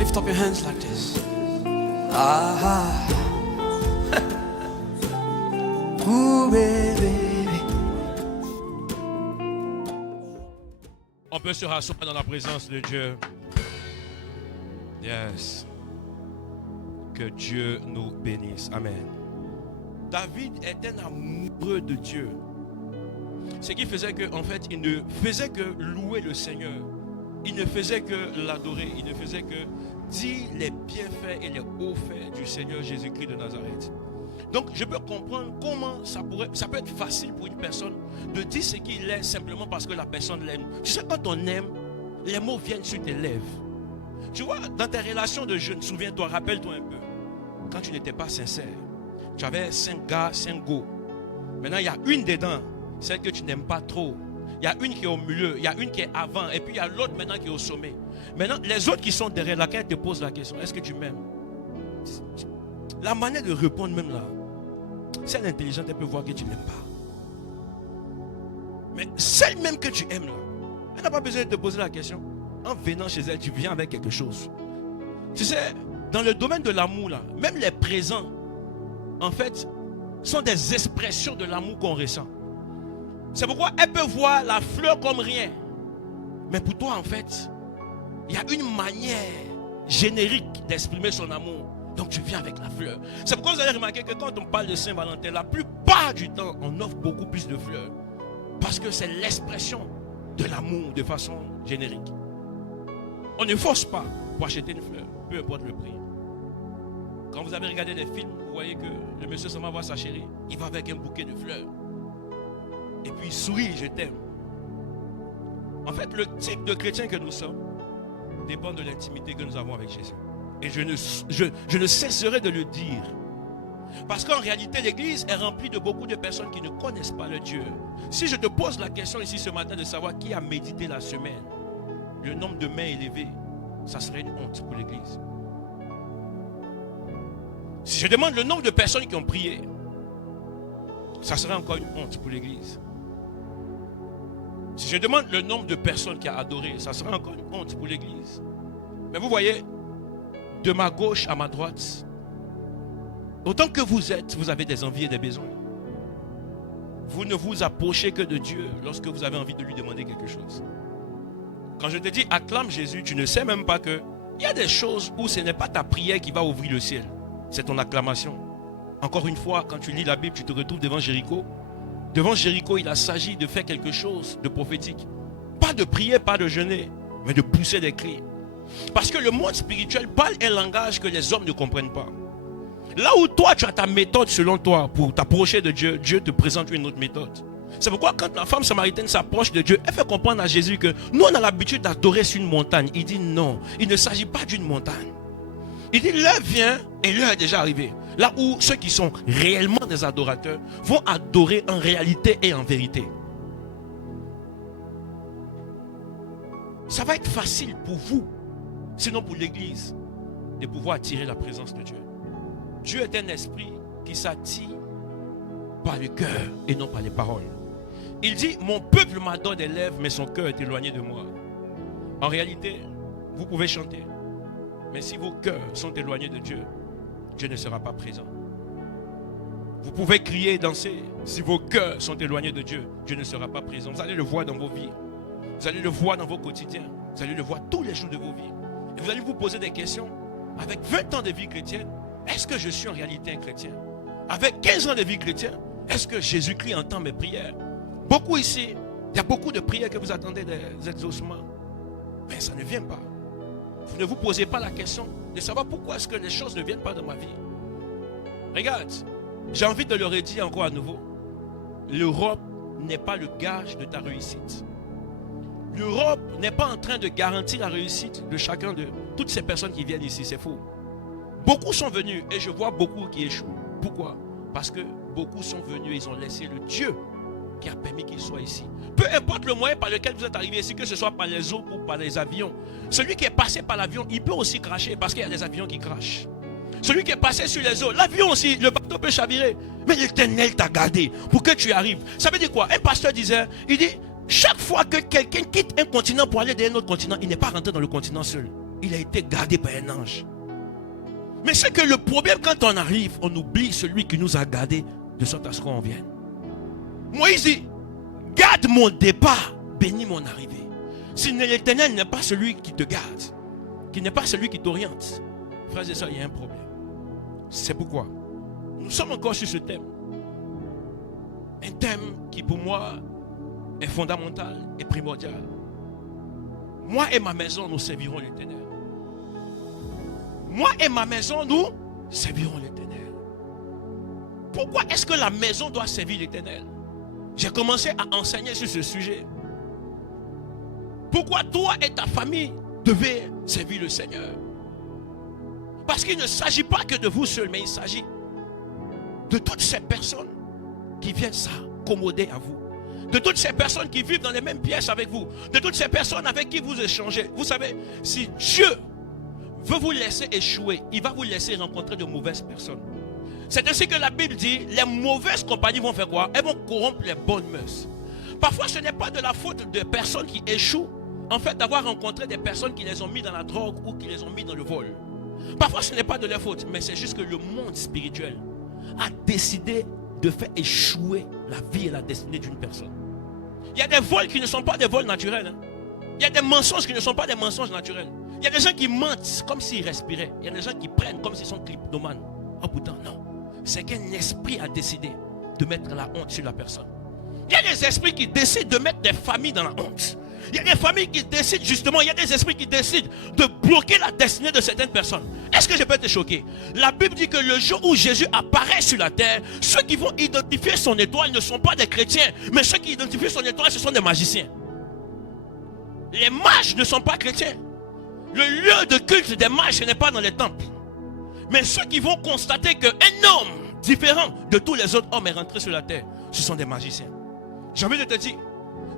Lift up your hands like this. Ah. Ooh, baby. On peut se rasseoir dans la présence de Dieu. Yes. Que Dieu nous bénisse. Amen. David est un amoureux de Dieu. Ce qui faisait que, en fait, il ne faisait que louer le Seigneur. Il ne faisait que l'adorer. Il ne faisait que dire les bienfaits et les hauts faits du Seigneur Jésus-Christ de Nazareth. Donc, je peux comprendre comment ça peut être facile pour une personne de dire ce qu'il est simplement parce que la personne l'aime. Tu sais, quand on aime, les mots viennent sur tes lèvres. Tu vois, dans tes relations de jeunes, souviens-toi, rappelle-toi un peu. Quand tu n'étais pas sincère, tu avais 5 gars, 5 go. Maintenant, il y a une dedans, celle que tu n'aimes pas trop. Il y a une qui est au milieu, il y a une qui est avant, et puis il y a l'autre maintenant qui est au sommet. Maintenant, les autres qui sont derrière, laquelle te pose la question, est-ce que tu m'aimes? La manière de répondre même là, celle intelligente, elle peut voir que tu ne l'aimes pas. Mais celle même que tu aimes là, elle n'a pas besoin de te poser la question. En venant chez elle, tu viens avec quelque chose. Tu sais, dans le domaine de l'amour là, même les présents, en fait, sont des expressions de l'amour qu'on ressent. C'est pourquoi elle peut voir la fleur comme rien. Mais pour toi, en fait, il y a une manière générique d'exprimer son amour. Donc tu viens avec la fleur. C'est pourquoi vous allez remarquer que quand on parle de Saint-Valentin, la plupart du temps, on offre beaucoup plus de fleurs. Parce que c'est l'expression de l'amour de façon générique. On ne force pas pour acheter une fleur, peu importe le prix. Quand vous avez regardé des films, vous voyez que le monsieur s'en va voir sa chérie. Il va avec un bouquet de fleurs. Et puis il sourit, je t'aime. En fait, le type de chrétien que nous sommes dépend de l'intimité que nous avons avec Jésus. Et je ne cesserai de le dire. Parce qu'en réalité, l'église est remplie de beaucoup de personnes qui ne connaissent pas le Dieu. Si je te pose la question ici ce matin de savoir qui a médité la semaine, le nombre de mains élevées, ça serait une honte pour l'église. Si je demande le nombre de personnes qui ont prié, ça serait encore une honte pour l'église. Si je demande le nombre de personnes qui ont adoré, ça serait encore une honte pour l'église. Mais vous voyez, de ma gauche à ma droite, autant que vous êtes, vous avez des envies et des besoins. Vous ne vous approchez que de Dieu lorsque vous avez envie de lui demander quelque chose. Quand je te dis acclame Jésus, tu ne sais même pas que il y a des choses où ce n'est pas ta prière qui va ouvrir le ciel. C'est ton acclamation. Encore une fois, quand tu lis la Bible, tu te retrouves devant Jéricho. Devant Jéricho, il a s'agit de faire quelque chose de prophétique. Pas de prier, pas de jeûner, mais de pousser des cris. Parce que le monde spirituel parle un langage que les hommes ne comprennent pas. Là où toi, tu as ta méthode selon toi pour t'approcher de Dieu, Dieu te présente une autre méthode. C'est pourquoi quand la femme samaritaine s'approche de Dieu, elle fait comprendre à Jésus que nous, on a l'habitude d'adorer sur une montagne. Il dit non, il ne s'agit pas d'une montagne. Il dit l'heure vient et l'heure est déjà arrivée. Là où ceux qui sont réellement des adorateurs vont adorer en réalité et en vérité. Ça va être facile pour vous, sinon pour l'église, de pouvoir attirer la présence de Dieu. Dieu est un esprit qui s'attire par le cœur et non par les paroles. Il dit, mon peuple m'adore des lèvres, mais son cœur est éloigné de moi. En réalité, vous pouvez chanter, mais si vos cœurs sont éloignés de Dieu, Dieu ne sera pas présent. Vous pouvez crier et danser, si vos cœurs sont éloignés de Dieu, Dieu ne sera pas présent. Vous allez le voir dans vos vies. Vous allez le voir dans vos quotidiens. Vous allez le voir tous les jours de vos vies. Et vous allez vous poser des questions. Avec 20 ans de vie chrétienne, est-ce que je suis en réalité un chrétien? Avec 15 ans de vie chrétienne, est-ce que Jésus-Christ entend mes prières? Beaucoup ici, il y a beaucoup de prières que vous attendez des exaucements. Mais ça ne vient pas. Vous ne vous posez pas la question de savoir pourquoi est-ce que les choses ne viennent pas dans ma vie. Regarde, j'ai envie de le redire encore à nouveau. L'Europe n'est pas le gage de ta réussite. L'Europe n'est pas en train de garantir la réussite de chacun de toutes ces personnes qui viennent ici, c'est faux. Beaucoup sont venus et je vois beaucoup qui échouent. Pourquoi? Parce que beaucoup sont venus et ils ont laissé le Dieu qui a permis qu'ils soient ici. Peu importe le moyen par lequel vous êtes arrivé ici, que ce soit par les eaux ou par les avions. Celui qui est passé par l'avion, il peut aussi cracher parce qu'il y a des avions qui crachent. Celui qui est passé sur les eaux, l'avion aussi, le bateau peut chavirer. Mais l'Éternel t'a gardé pour que tu arrives. Ça veut dire quoi? Un pasteur disait, il dit, chaque fois que quelqu'un quitte un continent pour aller dans un autre continent, il n'est pas rentré dans le continent seul. il a été gardé par un ange. Mais c'est que le problème, quand on arrive, on oublie celui qui nous a gardés de sorte à ce qu'on vienne. Moïse dit, garde mon départ, bénis mon arrivée. Si l'Éternel n'est pas celui qui te garde, qui n'est pas celui qui t'oriente, frères et sœurs, il y a un problème. C'est pourquoi nous sommes encore sur ce thème. Un thème qui pour moi est fondamental et primordial. Moi et ma maison, nous servirons l'Éternel. Moi et ma maison, nous servirons l'Éternel. Pourquoi est-ce que la maison doit servir l'Éternel? J'ai commencé à enseigner sur ce sujet. Pourquoi toi et ta famille devez servir le Seigneur? Parce qu'il ne s'agit pas que de vous seul, mais il s'agit de toutes ces personnes qui viennent s'accommoder à vous. De toutes ces personnes qui vivent dans les mêmes pièces avec vous. De toutes ces personnes avec qui vous échangez. Vous savez, si Dieu veut vous laisser échouer, il va vous laisser rencontrer de mauvaises personnes. C'est ainsi que la Bible dit, les mauvaises compagnies vont faire quoi? Elles vont corrompre les bonnes mœurs. Parfois, ce n'est pas de la faute de personnes qui échouent, en fait, d'avoir rencontré des personnes qui les ont mis dans la drogue ou qui les ont mis dans le vol. Parfois, ce n'est pas de leur faute, mais c'est juste que le monde spirituel a décidé de faire échouer la vie et la destinée d'une personne. Il y a des vols qui ne sont pas des vols naturels. Hein. Il y a des mensonges qui ne sont pas des mensonges naturels. Il y a des gens qui mentent comme s'ils respiraient. Il y a des gens qui prennent comme s'ils sont kleptomanes. Oh pourtant, non. C'est qu'un esprit a décidé de mettre la honte sur la personne. Il y a des esprits qui décident de mettre des familles dans la honte. Il y a des familles qui décident justement, il y a des esprits qui décident de bloquer la destinée de certaines personnes. Est-ce que je peux te choquer? La Bible dit que le jour où Jésus apparaît sur la terre, ceux qui vont identifier son étoile ne sont pas des chrétiens, mais ceux qui identifient son étoile, ce sont des magiciens. Les mages ne sont pas chrétiens. Le lieu de culte des mages, ce n'est pas dans les temples. Mais ceux qui vont constater qu'un homme différent de tous les autres hommes est rentré sur la terre, ce sont des magiciens. J'ai envie de te dire,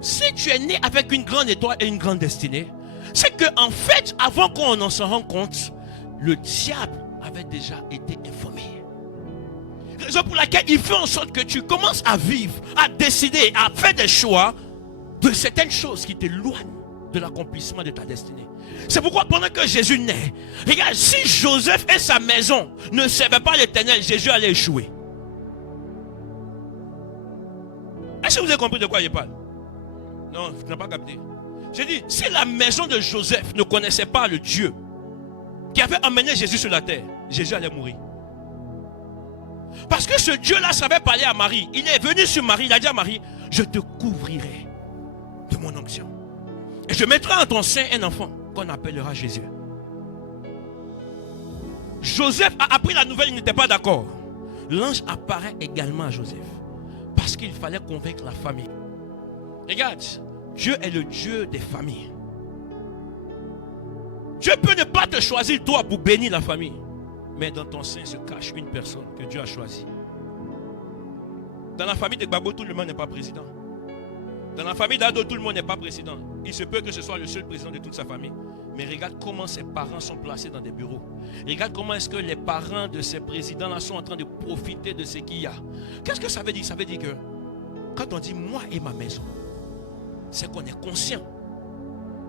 si tu es né avec une grande étoile et une grande destinée, c'est que en fait, avant qu'on en se rende compte, le diable avait déjà été informé. Raison pour laquelle il fait en sorte que tu commences à vivre, à décider, à faire des choix de certaines choses qui t'éloignent de l'accomplissement de ta destinée. C'est pourquoi pendant que Jésus naît, regarde, si Joseph et sa maison ne servaient pas l'Éternel, Jésus allait échouer. Est-ce que vous avez compris de quoi je parle? Non, vous n'avez pas capté. J'ai dit, si la maison de Joseph ne connaissait pas le Dieu qui avait emmené Jésus sur la terre, Jésus allait mourir. Parce que ce Dieu-là savait parler à Marie. Il est venu sur Marie, il a dit à Marie, je te couvrirai de mon onction. Et je mettrai en ton sein un enfant qu'on appellera Jésus. Joseph a appris la nouvelle, il n'était pas d'accord. L'ange apparaît également à Joseph. Parce qu'il fallait convaincre la famille. Regarde, Dieu est le Dieu des familles. Dieu peut ne pas te choisir toi pour bénir la famille. Mais dans ton sein se cache une personne que Dieu a choisie. Dans la famille de Gbagbo, tout le monde n'est pas président. Dans la famille d'Ado, tout le monde n'est pas président. Il se peut que ce soit le seul président de toute sa famille. Mais regarde comment ses parents sont placés dans des bureaux. Regarde comment est-ce que les parents de ces présidents-là sont en train de profiter de ce qu'il y a. Qu'est-ce que ça veut dire? Ça veut dire que quand on dit moi et ma maison, c'est qu'on est conscient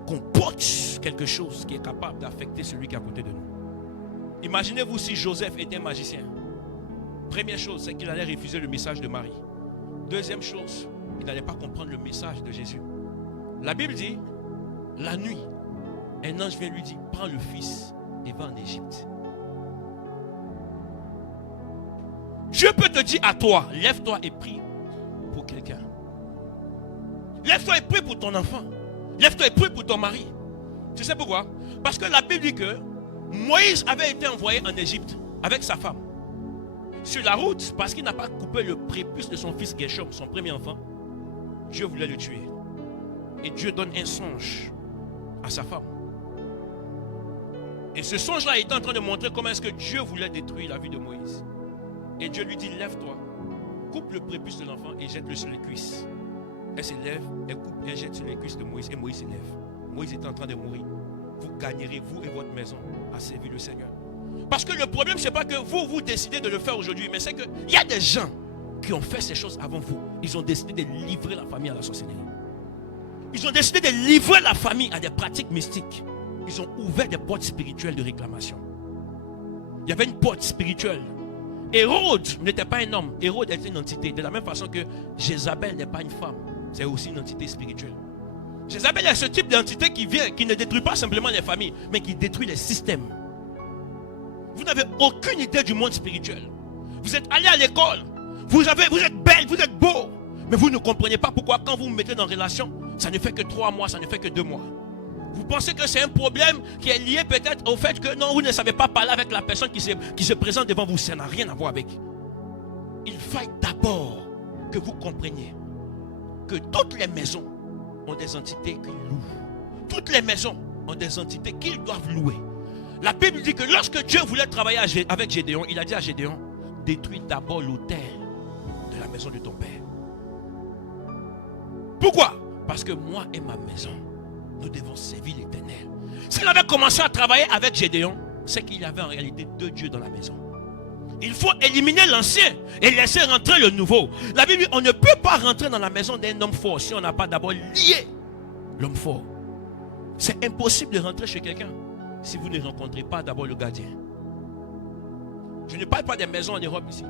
qu'on porte quelque chose qui est capable d'affecter celui qui est à côté de nous. Imaginez-vous si Joseph était un magicien. Première chose, c'est qu'il allait refuser le message de Marie. Deuxième chose, il n'allait pas comprendre le message de Jésus. La Bible dit, la nuit, un ange vient lui dire, prends le fils et va en Égypte. Dieu peut te dire à toi, lève-toi et prie pour quelqu'un. Lève-toi et prie pour ton enfant. Lève-toi et prie pour ton mari. Tu sais pourquoi? Parce que la Bible dit que Moïse avait été envoyé en Égypte avec sa femme. Sur la route, parce qu'il n'a pas coupé le prépuce de son fils Gershom, son premier enfant, Dieu voulait le tuer. Et Dieu donne un songe à sa femme. Et ce songe-là était en train de montrer comment est-ce que Dieu voulait détruire la vie de Moïse. Et Dieu lui dit, lève-toi, coupe le prépuce de l'enfant et jette-le sur les cuisses. Elle se lève, elle coupe et jette sur les cuisses de Moïse. Et Moïse se lève. Moïse est en train de mourir. Vous gagnerez, vous et votre maison, à servir le Seigneur. Parce que le problème, ce n'est pas que vous décidez de le faire aujourd'hui, mais c'est qu'il y a des gens qui ont fait ces choses avant vous. Ils ont décidé de livrer la famille à la sorcellerie. Ils ont décidé de livrer la famille à des pratiques mystiques. ils ont ouvert des portes spirituelles de réclamation. Il y avait une porte spirituelle. Hérode n'était pas un homme. Hérode était une entité. De la même façon que Jézabel n'est pas une femme. C'est aussi une entité spirituelle. Jézabel est ce type d'entité qui vient, qui ne détruit pas simplement les familles, mais qui détruit les systèmes. Vous n'avez aucune idée du monde spirituel. Vous êtes allé à l'école. Vous êtes belle, vous êtes beau. Mais vous ne comprenez pas pourquoi quand vous vous mettez dans relation, ça ne fait que 3 mois, ça ne fait que 2 mois. Vous pensez que c'est un problème qui est lié peut-être au fait que non, vous ne savez pas parler avec la personne qui se présente devant vous. Ça n'a rien à voir avec. Il faut d'abord que vous compreniez que toutes les maisons ont des entités qu'ils louent. Toutes les maisons ont des entités qu'ils doivent louer. La Bible dit que lorsque Dieu voulait travailler avec Gédéon, il a dit à Gédéon, détruis d'abord l'autel de la maison de ton père. Pourquoi? Parce que moi et ma maison, nous devons servir l'Éternel. S'il avait commencé à travailler avec Gédéon, c'est qu'il y avait en réalité 2 dieux dans la maison. Il faut éliminer l'ancien et laisser rentrer le nouveau. La Bible dit, on ne peut pas rentrer dans la maison d'un homme fort si on n'a pas d'abord lié l'homme fort. C'est impossible de rentrer chez quelqu'un si vous ne rencontrez pas d'abord le gardien. Je ne parle pas des maisons en Europe ici,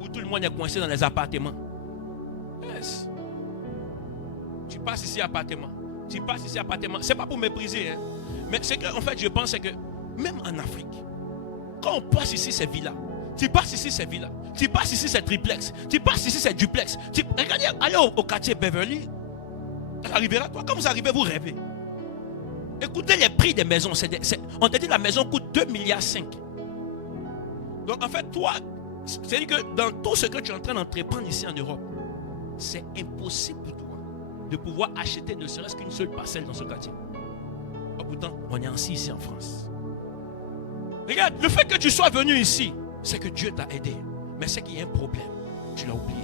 où tout le monde est coincé dans les appartements. Yes. Tu passes ici appartement. Tu passes ici appartement. C'est pas pour mépriser, hein. Mais c'est que, en fait, je pense que même en Afrique, quand on passe ici ces villas, tu passes ici ces villas, tu passes ici ces triplex, tu passes ici ces duplex. Regardez, allez au quartier Beverly, ça arrivera toi. Quand vous arrivez, vous rêvez. Écoutez les prix des maisons. On te dit que la maison coûte 2,5 milliards. Donc en fait, toi, c'est-à-dire que dans tout ce que tu es en train d'entreprendre ici en Europe, c'est impossible pour toi de pouvoir acheter ne serait-ce qu'une seule parcelle dans ce quartier. Oh, pourtant, on est assis ici en France. Regarde, le fait que tu sois venu ici, c'est que Dieu t'a aidé. Mais c'est qu'il y a un problème. Tu l'as oublié.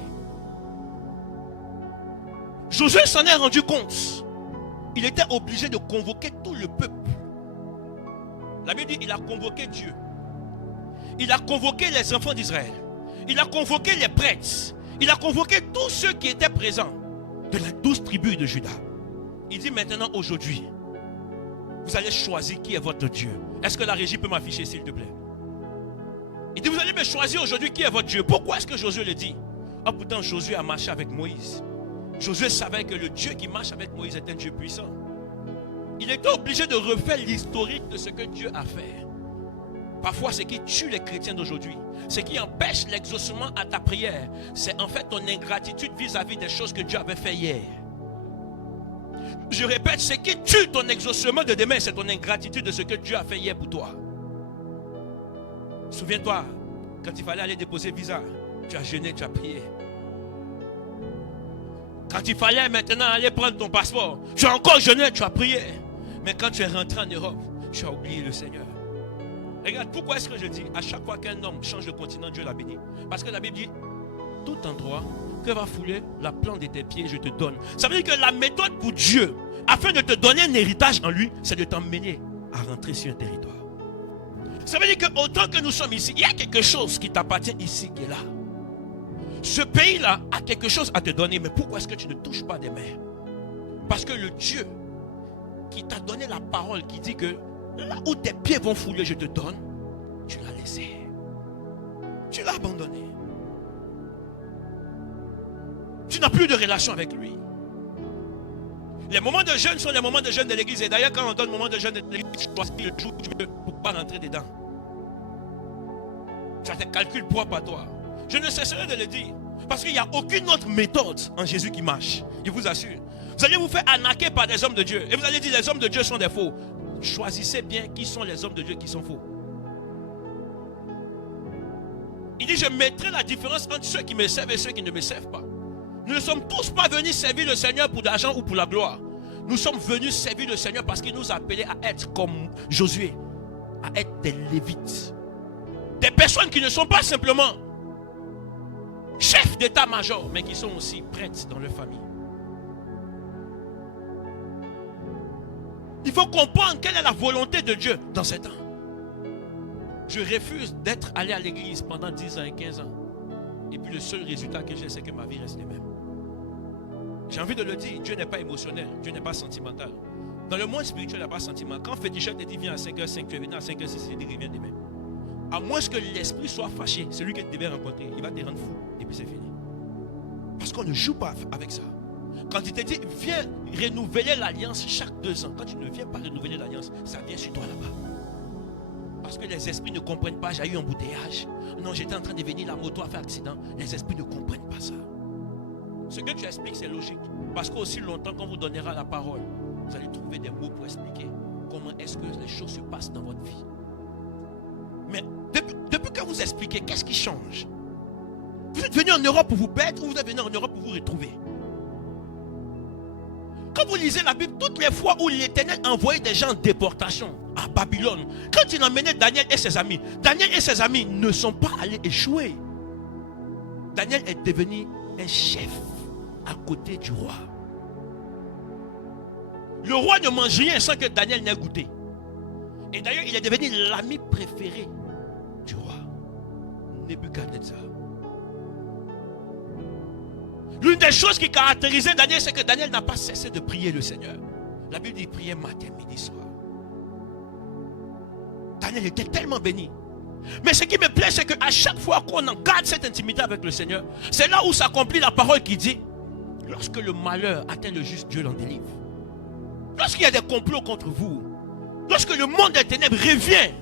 Josué s'en est rendu compte. Il était obligé de convoquer tout le peuple. La Bible dit qu'il a convoqué Dieu. Il a convoqué les enfants d'Israël. Il a convoqué les prêtres. Il a convoqué tous ceux qui étaient présents de les 12 tribus de Juda. Il dit maintenant, aujourd'hui, vous allez choisir qui est votre Dieu. Est-ce que la régie peut m'afficher, s'il te plaît? Il dit, vous allez me choisir aujourd'hui qui est votre Dieu. Pourquoi est-ce que Josué le dit? Ah, pourtant, Josué a marché avec Moïse. Josué savait que le Dieu qui marche avec Moïse est un Dieu puissant. Il était obligé de refaire l'historique de ce que Dieu a fait. Parfois, ce qui tue les chrétiens d'aujourd'hui, ce qui empêche l'exaucement à ta prière, c'est en fait ton ingratitude vis-à-vis des choses que Dieu avait fait hier. Je répète, ce qui tue ton exaucement de demain, c'est ton ingratitude de ce que Dieu a fait hier pour toi. Souviens-toi, quand il fallait aller déposer visa, tu as jeûné, tu as prié. Quand il fallait maintenant aller prendre ton passeport, tu as encore jeûné, tu as prié. Mais quand tu es rentré en Europe, tu as oublié le Seigneur. Regarde, pourquoi est-ce que je dis à chaque fois qu'un homme change de continent, Dieu l'a béni? Parce que la Bible dit, tout endroit que va fouler la plante de tes pieds, je te donne. Ça veut dire que la méthode pour Dieu, afin de te donner un héritage en lui, c'est de t'emmener à rentrer sur un territoire. Ça veut dire que autant que nous sommes ici, il y a quelque chose qui t'appartient ici, qui est là. Ce pays-là a quelque chose à te donner, mais pourquoi est-ce que tu ne touches pas des mains? Parce que le Dieu qui t'a donné la parole, qui dit que là où tes pieds vont fouler, je te donne, tu l'as laissé. Tu l'as abandonné. Tu n'as plus de relation avec lui. Les moments de jeûne sont les moments de jeûne de l'église. Et d'ailleurs, quand on donne le moment de jeûne de l'église, tu choisis le jour où tu veux pour ne pas rentrer dedans. Tu as tes calculs propres à toi. Je ne cesserai de le dire. Parce qu'il n'y a aucune autre méthode en Jésus qui marche. Je vous assure. Vous allez vous faire arnaquer par des hommes de Dieu. Et vous allez dire les hommes de Dieu sont des faux. Choisissez bien qui sont les hommes de Dieu qui sont faux. Il dit, je mettrai la différence entre ceux qui me servent et ceux qui ne me servent pas. Nous ne sommes tous pas venus servir le Seigneur pour l'argent ou pour la gloire. Nous sommes venus servir le Seigneur parce qu'il nous a appelés à être comme Josué, à être des Lévites. Des personnes qui ne sont pas simplement chefs d'état-major, mais qui sont aussi prêtres dans leur famille. Il faut comprendre quelle est la volonté de Dieu dans ces temps. Je refuse d'être allé à l'église pendant 10 ans et 15 ans. Et puis le seul résultat que j'ai, c'est que ma vie reste la même. J'ai envie de le dire, Dieu n'est pas émotionnel, Dieu n'est pas sentimental. Dans le monde spirituel, il n'y a pas de sentiment. Quand Féticheur te dit viens à 5h05, tu es venu à 5h06, il dit reviens demain. À moins que l'esprit soit fâché, celui que tu devais rencontrer, il va te rendre fou et puis c'est fini. Parce qu'on ne joue pas avec ça. Quand il te dit viens renouveler l'alliance chaque 2 ans, quand tu ne viens pas renouveler l'alliance, ça vient sur toi là-bas. Parce que les esprits ne comprennent pas, j'ai eu un embouteillage. Non, j'étais en train de venir, la moto a fait accident. Les esprits ne comprennent pas ça. Ce que tu expliques, c'est logique. Parce qu'aussi longtemps qu'on vous donnera la parole, vous allez trouver des mots pour expliquer comment est-ce que les choses se passent dans votre vie. Mais depuis que vous expliquez, qu'est-ce qui change? Vous êtes venu en Europe pour vous perdre ou vous êtes venu en Europe pour vous retrouver? Quand vous lisez la Bible, toutes les fois où l'Éternel envoyait des gens en déportation à Babylone, quand il emmenait Daniel et ses amis ne sont pas allés échouer. Daniel est devenu un chef à côté du roi. Le roi ne mange rien sans que Daniel n'ait goûté. Et d'ailleurs, il est devenu l'ami préféré du roi, Nebuchadnezzar. L'une des choses qui caractérisait Daniel, c'est que Daniel n'a pas cessé de prier le Seigneur. La Bible dit prier matin, midi, soir. Daniel était tellement béni. Mais ce qui me plaît, c'est qu'à chaque fois qu'on garde cette intimité avec le Seigneur, c'est là où s'accomplit la parole qui dit lorsque le malheur atteint le juste, Dieu l'en délivre. Lorsqu'il y a des complots contre vous, lorsque le monde des ténèbres revient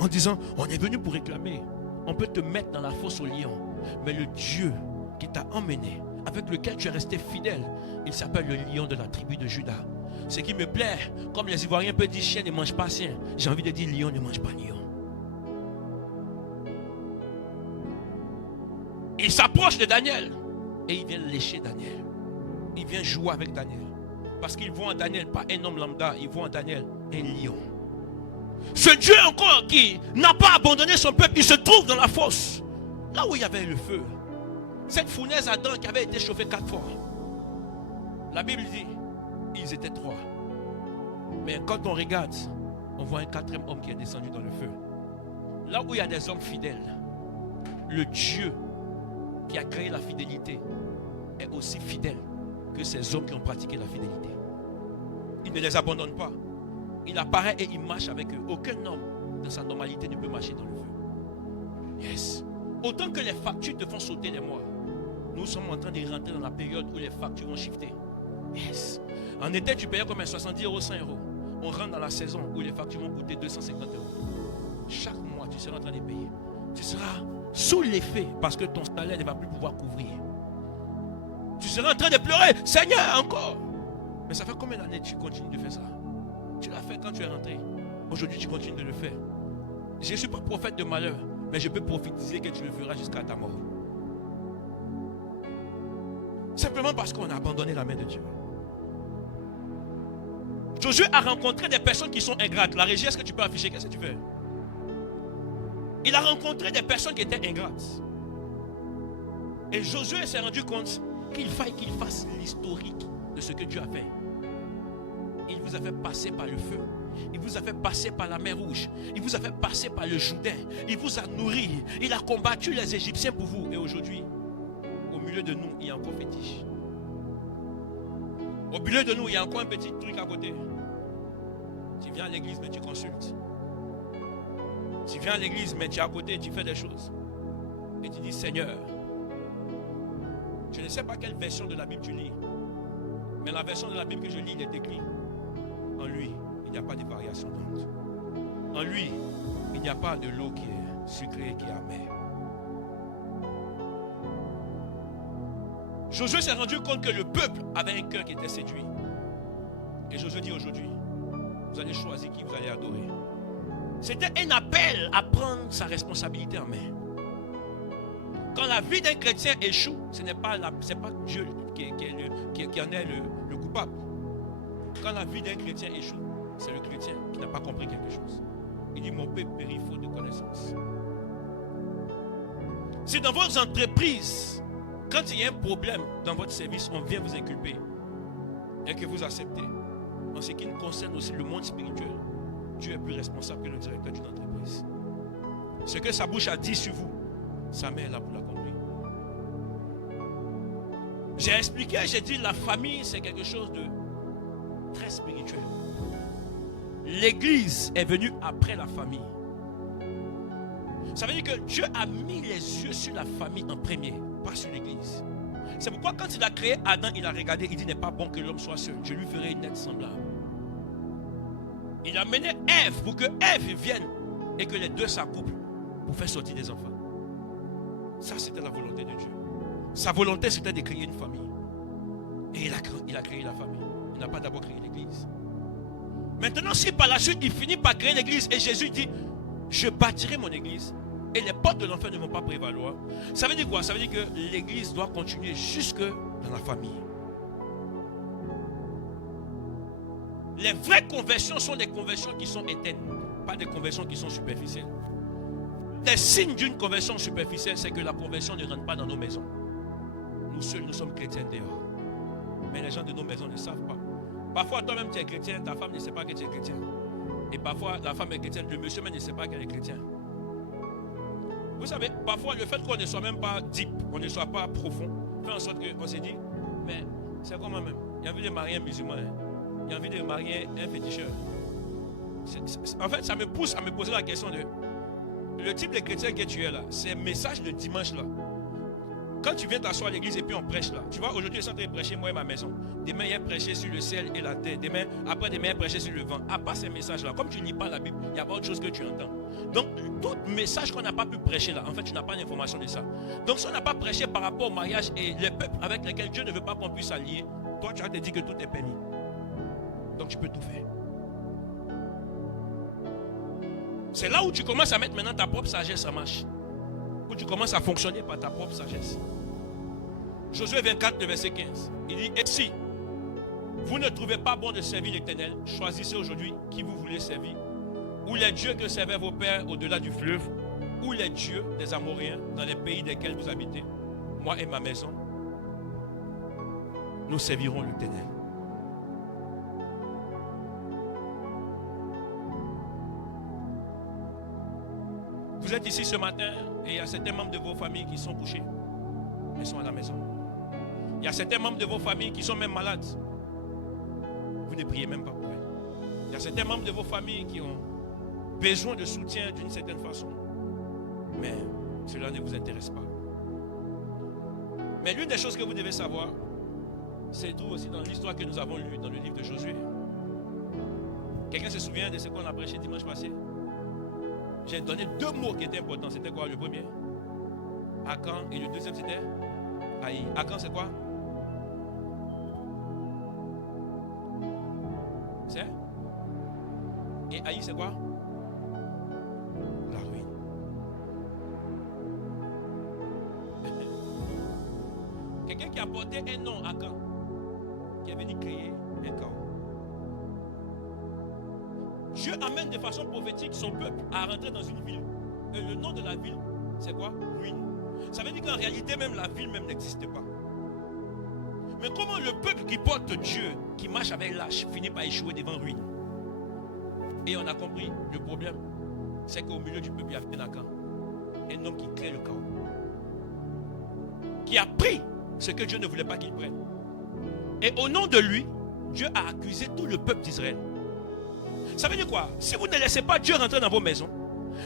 en disant on est venu pour réclamer, on peut te mettre dans la fosse au lion, mais le Dieu qui t'a emmené, avec lequel tu es resté fidèle, il s'appelle le lion de la tribu de Juda. Ce qui me plaît, comme les Ivoiriens peuvent dire chien ne mange pas chien, j'ai envie de dire lion ne mange pas lion. Il s'approche de Daniel et il vient lécher Daniel. Il vient jouer avec Daniel. Parce qu'ils voient en Daniel pas un homme lambda, ils voient en Daniel un lion. Ce Dieu encore qui n'a pas abandonné son peuple, il se trouve dans la fosse. Là où il y avait le feu. Cette fournaise ardente qui avait été chauffée 4 fois. La Bible dit, ils étaient 3. Mais quand on regarde, on voit un 4e homme qui est descendu dans le feu. Là où il y a des hommes fidèles, le Dieu qui a créé la fidélité est aussi fidèle que ces hommes qui ont pratiqué la fidélité. Il ne les abandonne pas. Il apparaît et il marche avec eux. Aucun homme de sa normalité ne peut marcher dans le feu. Yes. Autant que les factures te font sauter les mois, nous sommes en train de rentrer dans la période où les factures vont shifter. Yes. En été, tu payais comme 70 euros, 100 euros. On rentre dans la saison où les factures vont coûter 250 euros. Chaque mois, tu seras en train de payer. Tu seras sous l'effet parce que ton salaire ne va plus pouvoir couvrir. Tu seras en train de pleurer, Seigneur, encore. Mais ça fait combien d'années que tu continues de faire ça? Tu l'as fait quand tu es rentré. Aujourd'hui, tu continues de le faire. Je ne suis pas prophète de malheur, mais je peux prophétiser que tu le feras jusqu'à ta mort. Simplement parce qu'on a abandonné la main de Dieu. Josué a rencontré des personnes qui sont ingrates. La régie, est-ce que tu peux afficher? Qu'est-ce que tu fais? Il a rencontré des personnes qui étaient ingrates. Et Josué s'est rendu compte qu'il faille qu'il fasse l'historique de ce que Dieu a fait. Il vous a fait passer par le feu. Il vous a fait passer par la mer Rouge. Il vous a fait passer par le Jourdain. Il vous a nourri. Il a combattu les Égyptiens pour vous. Et aujourd'hui, au milieu de nous, il y a encore fétiche. Au milieu de nous, il y a encore un petit truc à côté. Tu viens à l'église, mais tu consultes. Tu viens à l'église, mais tu es à côté, tu fais des choses. Et tu dis, Seigneur, je ne sais pas quelle version de la Bible tu lis. Mais la version de la Bible que je lis, il est écrit. En lui, il n'y a pas de variation d'onde. En lui, il n'y a pas de l'eau qui est sucrée, qui est amère. Josué s'est rendu compte que le peuple avait un cœur qui était séduit. Et Josué dit aujourd'hui, vous allez choisir qui vous allez adorer. C'était un appel à prendre sa responsabilité en main. Quand la vie d'un chrétien échoue, ce n'est pas Dieu qui en est le coupable. Quand la vie d'un chrétien échoue, c'est le chrétien qui n'a pas compris quelque chose. Il dit, mon peuple périt faute de connaissance. Si dans vos entreprises, quand il y a un problème dans votre service, on vient vous inculper et que vous acceptez, en ce qui concerne aussi le monde spirituel, Dieu est plus responsable que le directeur d'une entreprise. Ce que sa bouche a dit sur vous, sa main est là pour l'accomplir. J'ai expliqué, j'ai dit la famille c'est quelque chose de très spirituel. l'église est venue après la famille. Ça veut dire que Dieu a mis les yeux sur la famille en premier, pas sur l'église. C'est pourquoi quand il a créé Adam, il a regardé, il dit n'est pas bon que l'homme soit seul. Je lui ferai une aide semblable. Il a mené Ève pour que Ève vienne et que les deux s'accouplent pour faire sortir des enfants. Ça, c'était la volonté de Dieu. Sa volonté, c'était de créer une famille. Et il a créé la famille. Il n'a pas d'abord créé l'église. Maintenant, si par la suite, il finit par créer l'église et Jésus dit, je bâtirai mon église et les portes de l'enfer ne vont pas prévaloir. Ça veut dire quoi? Ça veut dire que l'église doit continuer jusque dans la famille. Les vraies conversions sont des conversions qui sont éteintes, pas des conversions qui sont superficielles. Les signes d'une conversion superficielle, c'est que la conversion ne rentre pas dans nos maisons. Nous seuls, nous sommes chrétiens dehors. Mais les gens de nos maisons ne savent pas. Parfois, toi-même, tu es chrétien, ta femme ne sait pas que tu es chrétien. Et parfois, la femme est chrétienne, le monsieur même ne sait pas qu'elle est chrétienne. Vous savez, parfois, le fait qu'on ne soit même pas deep, on ne soit pas profond, fait en sorte qu'on se dit, mais c'est comment même? Il y a envie de marier un musulman, il y a envie de marier un féticheur. En fait, ça me pousse à me poser la question de, le type de chrétien que tu es là, c'est un message de dimanche là. Quand tu viens t'asseoir à l'église et puis on prêche là, tu vois, aujourd'hui, je suis en train de prêcher moi et ma maison. Demain, il y a prêché sur le ciel et la terre. Après, demain, il y a prêché sur le vent. À part ces messages-là, comme tu ne lis pas la Bible, il n'y a pas autre chose que tu entends. Donc, tout message qu'on n'a pas pu prêcher là, en fait, tu n'as pas d'information de ça. Donc, si on n'a pas prêché par rapport au mariage et les peuples avec lesquels Dieu ne veut pas qu'on puisse s'allier, toi, tu vas te dire que tout est permis. Donc, tu peux tout faire. C'est là où tu commences à mettre maintenant ta propre sagesse en marche. Où tu commences à fonctionner par ta propre sagesse. Josué 24, le verset 15. Il dit, et si vous ne trouvez pas bon de servir l'Éternel, choisissez aujourd'hui qui vous voulez servir. Ou les dieux que servaient vos pères au-delà du fleuve, ou les dieux des Amoréens dans les pays desquels vous habitez. Moi et ma maison, nous servirons l'Éternel. Vous êtes ici ce matin et il y a certains membres de vos familles qui sont couchés. Ils sont à la maison. Il y a certains membres de vos familles qui sont même malades. Vous ne priez même pas pour eux. Il y a certains membres de vos familles qui ont besoin de soutien d'une certaine façon. Mais cela ne vous intéresse pas. Mais l'une des choses que vous devez savoir, c'est tout aussi dans l'histoire que nous avons lue dans le livre de Josué. Quelqu'un se souvient de ce qu'on a prêché dimanche passé? J'ai donné deux mots qui étaient importants. C'était quoi le premier? Akan. Et le deuxième c'était Haï. Akan c'est quoi? C'est? Et Haï c'est quoi? La ruine. Quelqu'un qui a porté un nom, Akan, qui est venu créer un chaos. Dieu amène de façon prophétique son peuple à rentrer dans une ville. Et le nom de la ville, c'est quoi? Ruine. Ça veut dire qu'en réalité, même la ville même n'existe pas. Mais comment le peuple qui porte Dieu, qui marche avec l'âge, finit par échouer devant ruine? Et on a compris, le problème, c'est qu'au milieu du peuple, il y a un Akan, un homme qui crée le chaos, qui a pris ce que Dieu ne voulait pas qu'il prenne. Et au nom de lui, Dieu a accusé tout le peuple d'Israël. Ça veut dire quoi? Si vous ne laissez pas Dieu rentrer dans vos maisons,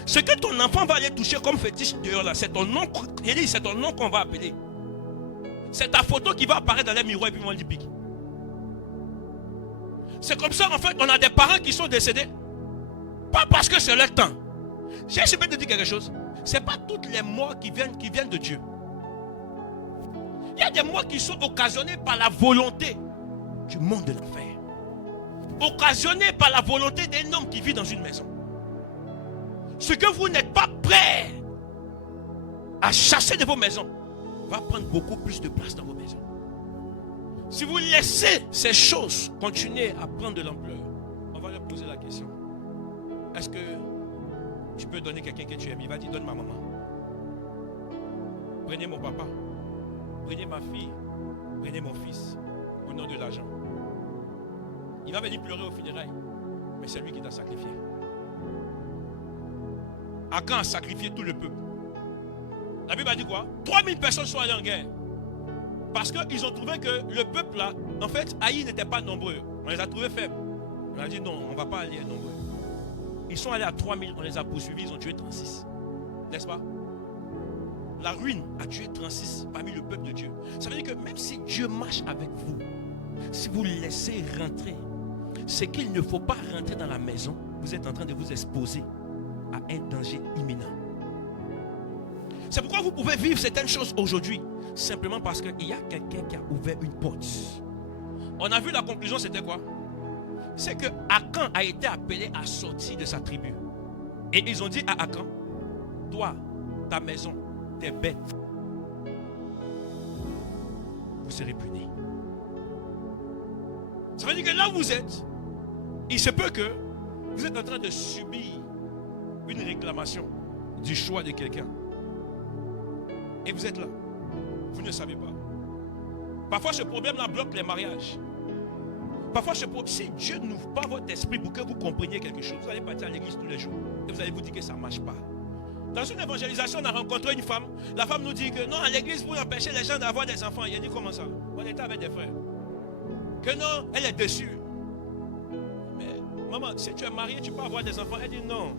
ce que ton enfant va aller toucher comme fétiche dehors là, c'est ton nom, c'est ton nom qu'on va appeler. C'est ta photo qui va apparaître dans les miroirs et puis ils vont dire pique. C'est comme ça en fait, on a des parents qui sont décédés. Pas parce que c'est leur temps. Je peux te dire quelque chose. Ce n'est pas toutes les morts qui viennent de Dieu. Il y a des morts qui sont occasionnées par la volonté du monde de l'enfer. Occasionnées par la volonté d'un homme qui vit dans une maison. Ce que vous n'êtes pas prêt à chasser de vos maisons va prendre beaucoup plus de place dans vos maisons. Si vous laissez ces choses continuer à prendre de l'ampleur, on va leur poser la question. Est-ce que tu peux donner quelqu'un que tu aimes? Il va dire, donne ma maman. Prenez mon papa. Prenez ma fille. Prenez mon fils. Au nom de l'argent. Il va venir pleurer au funérailles. Mais c'est lui qui t'a sacrifié. Akan a sacrifié tout le peuple. La Bible a dit quoi? 3000 personnes sont allées en guerre. Parce qu'ils ont trouvé que le peuple là, en fait, Haï n'était pas nombreux. On les a trouvés faibles. On a dit non, on ne va pas aller nombreux. Ils sont allés à 3000, on les a poursuivis, ils ont tué 36. N'est-ce pas? La ruine a tué 36 parmi le peuple de Dieu. Ça veut dire que même si Dieu marche avec vous, si vous le laissez rentrer, c'est qu'il ne faut pas rentrer dans la maison. Vous êtes en train de vous exposer à un danger imminent. C'est pourquoi vous pouvez vivre certaines choses aujourd'hui, simplement parce qu'il y a quelqu'un qui a ouvert une porte. On a vu la conclusion, c'était quoi? C'est que Akan a été appelé à sortir de sa tribu. Et ils ont dit à Akan, toi, ta maison, tes bêtes, vous serez punis. Ça veut dire que là où vous êtes, il se peut que vous êtes en train de subir une réclamation du choix de quelqu'un. Et vous êtes là. Vous ne savez pas. Parfois ce problème-là bloque les mariages. Parfois si Dieu n'ouvre pas votre esprit pour que vous compreniez quelque chose, vous allez partir à l'église tous les jours. Et vous allez vous dire que ça ne marche pas. Dans une évangélisation, on a rencontré une femme. La femme nous dit que non, à l'église, vous empêchez les gens d'avoir des enfants. Il a dit comment ça? On était avec des frères. Que non, elle est déçue. Mais maman, si tu es mariée, tu peux avoir des enfants. Elle dit non.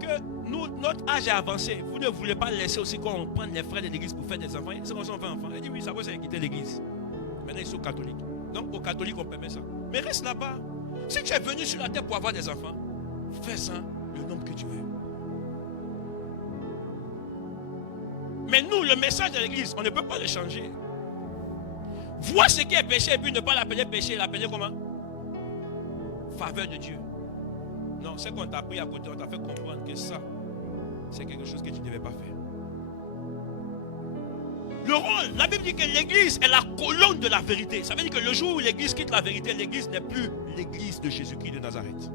Que nous, notre âge est avancé. Vous ne voulez pas laisser aussi qu'on prenne les frères de l'église pour faire des enfants. C'est comme ça qu'on fait enfants. Elle dit oui, ça va, c'est quitter l'église. Maintenant, ils sont catholiques. Donc, aux catholiques, on permet ça. Mais reste là-bas. Si tu es venu sur la terre pour avoir des enfants, fais-en le nombre que tu veux. Mais nous, le message de l'église, on ne peut pas le changer. Vois ce qui est péché et puis ne pas l'appeler péché, l'appeler comment? Faveur de Dieu. Non, c'est qu'on t'a pris à côté, on t'a fait comprendre que ça, c'est quelque chose que tu ne devais pas faire. Le rôle, la Bible dit que l'église est la colonne de la vérité. Ça veut dire que le jour où l'église quitte la vérité, l'église n'est plus l'église de Jésus-Christ de Nazareth.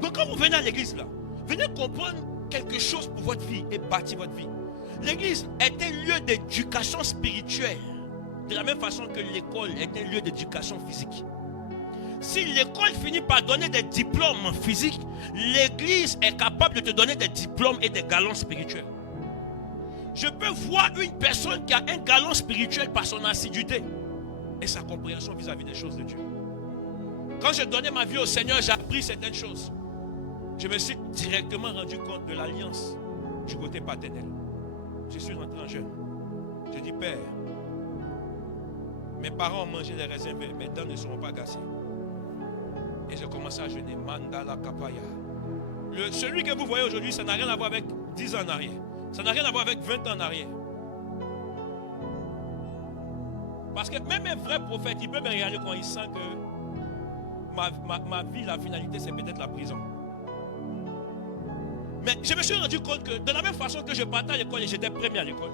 Donc quand vous venez à l'église là, venez comprendre quelque chose pour votre vie et bâtir votre vie. L'église est un lieu d'éducation spirituelle, de la même façon que l'école est un lieu d'éducation physique. Si l'école finit par donner des diplômes physiques, l'église est capable de te donner des diplômes et des galons spirituels. Je peux voir une personne qui a un galon spirituel par son assiduité et sa compréhension vis-à-vis des choses de Dieu. Quand j'ai donné ma vie au Seigneur, j'ai appris certaines choses. Je me suis directement rendu compte de l'alliance du côté paternel. Je suis rentré en jeûne. Je dis, Père, mes parents ont mangé les raisins verts, mes dents ne seront pas cassées. Et j'ai commencé à jeûner. Mandala Kapaya. Celui que vous voyez aujourd'hui, ça n'a rien à voir avec 10 ans en arrière. Ça n'a rien à voir avec 20 ans en arrière. Parce que même un vrai prophète, il peut me regarder quand il sent que ma vie, la finalité, c'est peut-être la prison. Mais je me suis rendu compte que de la même façon que je partais à l'école et j'étais premier à l'école,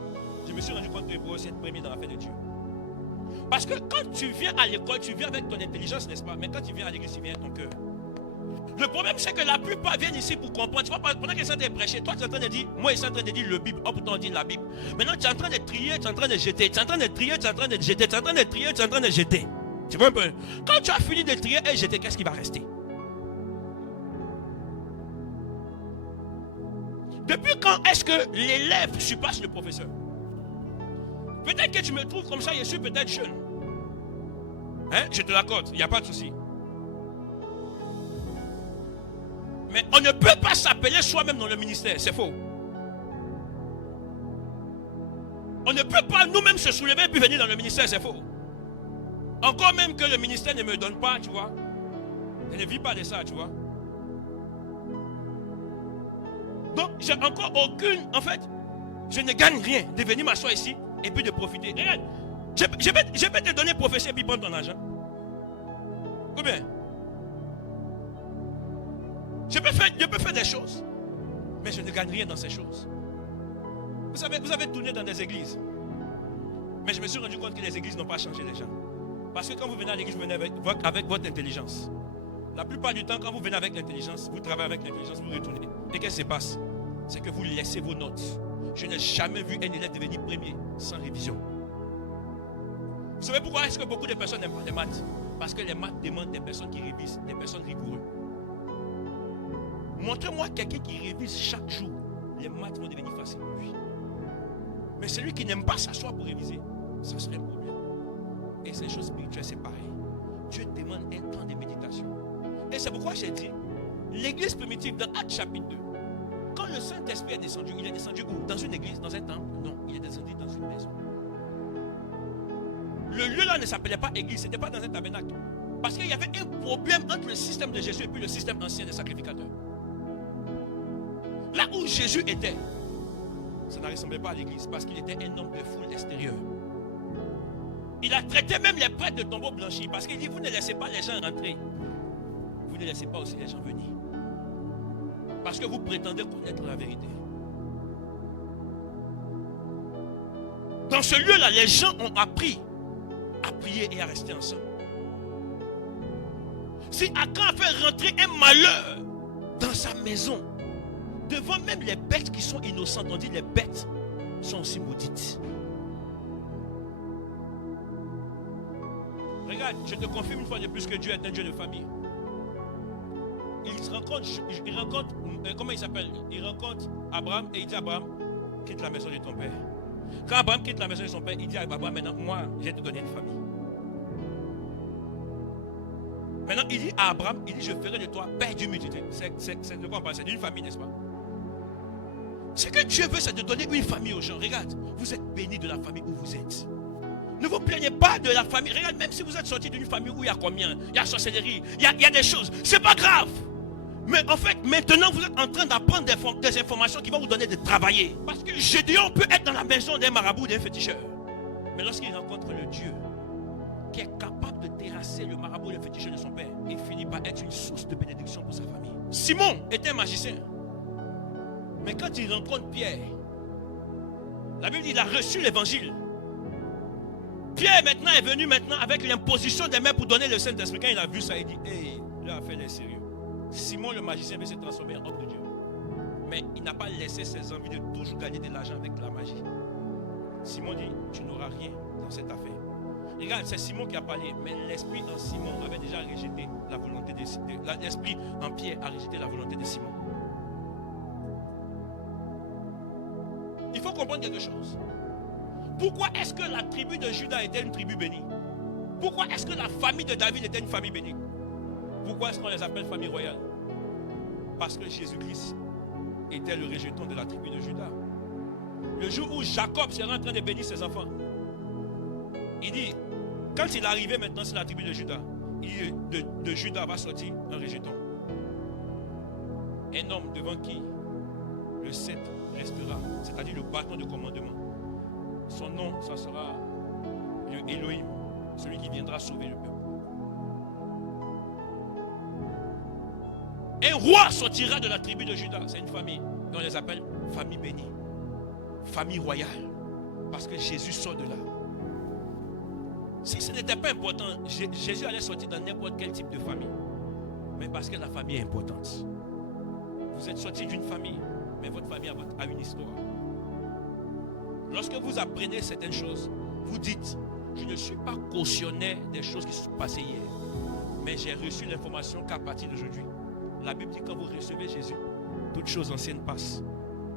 je me suis rendu compte que je pouvais aussi être premier dans la fête de Dieu. Parce que quand tu viens à l'école, tu viens avec ton intelligence, n'est-ce pas? Mais quand tu viens à l'église, tu viens avec ton cœur. Le problème, c'est que la plupart viennent ici pour comprendre. Tu vois, pendant qu'ils sont en train de prêcher, toi, tu es en train de dire, moi, ils sont en train de dire le Bible. Oh, pourtant, on dit la Bible. Maintenant, tu es en train de trier, tu es en train de jeter. Tu es en train de trier, tu es en train de jeter. Tu es en train de trier, tu es en train de jeter. Tu vois un peu? Quand tu as fini de trier et jeter, qu'est-ce qui va rester? Depuis quand est-ce que l'élève surpasse le professeur? Peut-être que tu me trouves comme ça, je suis peut-être jeune. Hein? Je te l'accorde, il n'y a pas de souci. Mais on ne peut pas s'appeler soi-même dans le ministère, c'est faux. On ne peut pas nous-mêmes se soulever et puis venir dans le ministère, c'est faux. Encore même que le ministère ne me donne pas, tu vois. Je ne vis pas de ça, tu vois. Donc, j'ai encore aucune, en fait, je ne gagne rien de venir m'asseoir ici et puis de profiter. Regarde, je vais te donner prophétie et puis prendre ton argent. Combien? Je peux faire des choses, mais je ne gagne rien dans ces choses. Vous avez tourné dans des églises. Mais je me suis rendu compte que les églises n'ont pas changé les gens. Parce que quand vous venez à l'église, vous venez avec votre intelligence. La plupart du temps, quand vous venez avec l'intelligence, vous travaillez avec l'intelligence, vous retournez. Et qu'est-ce qui se passe? C'est que vous laissez vos notes. Je n'ai jamais vu un élève devenir premier sans révision. Vous savez pourquoi est-ce que beaucoup de personnes n'aiment pas les maths? Parce que les maths demandent des personnes qui révisent, des personnes rigoureuses. Montrez-moi quelqu'un qui révise chaque jour. Les maths vont devenir faciles pour lui. Mais celui qui n'aime pas s'asseoir pour réviser, ça serait un problème. Et ces choses spirituelles, c'est pareil. Dieu demande un temps de méditation. Et c'est pourquoi j'ai dit, l'église primitive dans Actes chapitre 2, quand le Saint-Esprit est descendu, il est descendu où? Dans une église, dans un temple? Non, il est descendu dans une maison. Le lieu là ne s'appelait pas église, ce n'était pas dans un tabernacle. Parce qu'il y avait un problème entre le système de Jésus et puis le système ancien des sacrificateurs. Là où Jésus était, ça ne ressemblait pas à l'église parce qu'il était un homme de foule extérieure. Il a traité même les prêtres de tombeaux blanchis parce qu'il dit, vous ne laissez pas les gens rentrer. Vous ne laissez pas aussi les gens venir. Parce que vous prétendez connaître la vérité. Dans ce lieu-là, les gens ont appris à prier et à rester ensemble. Si Akan a fait rentrer un malheur dans sa maison, devant même les bêtes qui sont innocentes, on dit les bêtes sont aussi maudites. Regarde, je te confirme une fois de plus que Dieu est un Dieu de famille. Il rencontre comment il s'appelle? Il rencontre Abraham et il dit à Abraham, quitte la maison de ton père. Quand Abraham quitte la maison de son père, il dit à Abraham, maintenant, moi, je vais te donner une famille. Maintenant, il dit à Abraham, il dit, je ferai de toi père d'une multitude. C'est de quoi on parle? C'est d'une famille, n'est-ce pas? Ce que Dieu veut, c'est de donner une famille aux gens. Regarde, vous êtes bénis de la famille où vous êtes. Ne vous plaignez pas de la famille. Regarde, même si vous êtes sorti d'une famille où il y a combien? Il y a sorcellerie, il y a des choses. C'est pas grave. Mais en fait, maintenant, vous êtes en train d'apprendre des informations qui vont vous donner de travailler. Parce que Gédéon peut être dans la maison d'un marabout, d'un féticheur. Mais lorsqu'il rencontre le Dieu qui est capable de terrasser le marabout, le féticheur de son père, il finit par être une source de bénédiction pour sa famille. Simon était un magicien. Mais quand il rencontre Pierre, la Bible dit qu'il a reçu l'évangile. Pierre maintenant est venu avec l'imposition des mains pour donner le Saint-Esprit. Quand il a vu ça, il dit, hey, l'affaire est sérieux. Simon le magicien veut se transformer en homme de Dieu. Mais il n'a pas laissé ses envies de toujours gagner de l'argent avec la magie. Simon dit, tu n'auras rien dans cette affaire. Regarde, c'est Simon qui a parlé, mais l'esprit en Simon avait déjà rejeté la volonté de l'esprit en Pierre a rejeté la volonté de Simon. Il faut comprendre quelque chose. Pourquoi est-ce que la tribu de Juda était une tribu bénie? Pourquoi est-ce que la famille de David était une famille bénie? Pourquoi est-ce qu'on les appelle famille royale? Parce que Jésus-Christ était le rejeton de la tribu de Juda. Le jour où Jacob sera en train de bénir ses enfants, il dit, quand il est arrivé maintenant sur la tribu de Juda, il dit, de Juda va sortir un rejeton. Un homme devant qui le sceptre restera, c'est-à-dire le bâton de commandement. Son nom, ça sera le Elohim, celui qui viendra sauver le peuple. Un roi sortira de la tribu de Juda. C'est une famille dont on les appelle famille bénie, famille royale, parce que Jésus sort de là. Si ce n'était pas important, Jésus allait sortir dans n'importe quel type de famille. Mais parce que la famille est importante. Vous êtes sorti d'une famille, mais votre famille a une histoire. Lorsque vous apprenez certaines choses, vous dites, je ne suis pas cautionnaire des choses qui se sont passées hier, mais j'ai reçu l'information qu'à partir d'aujourd'hui, la Bible dit que quand vous recevez Jésus, toutes choses anciennes passent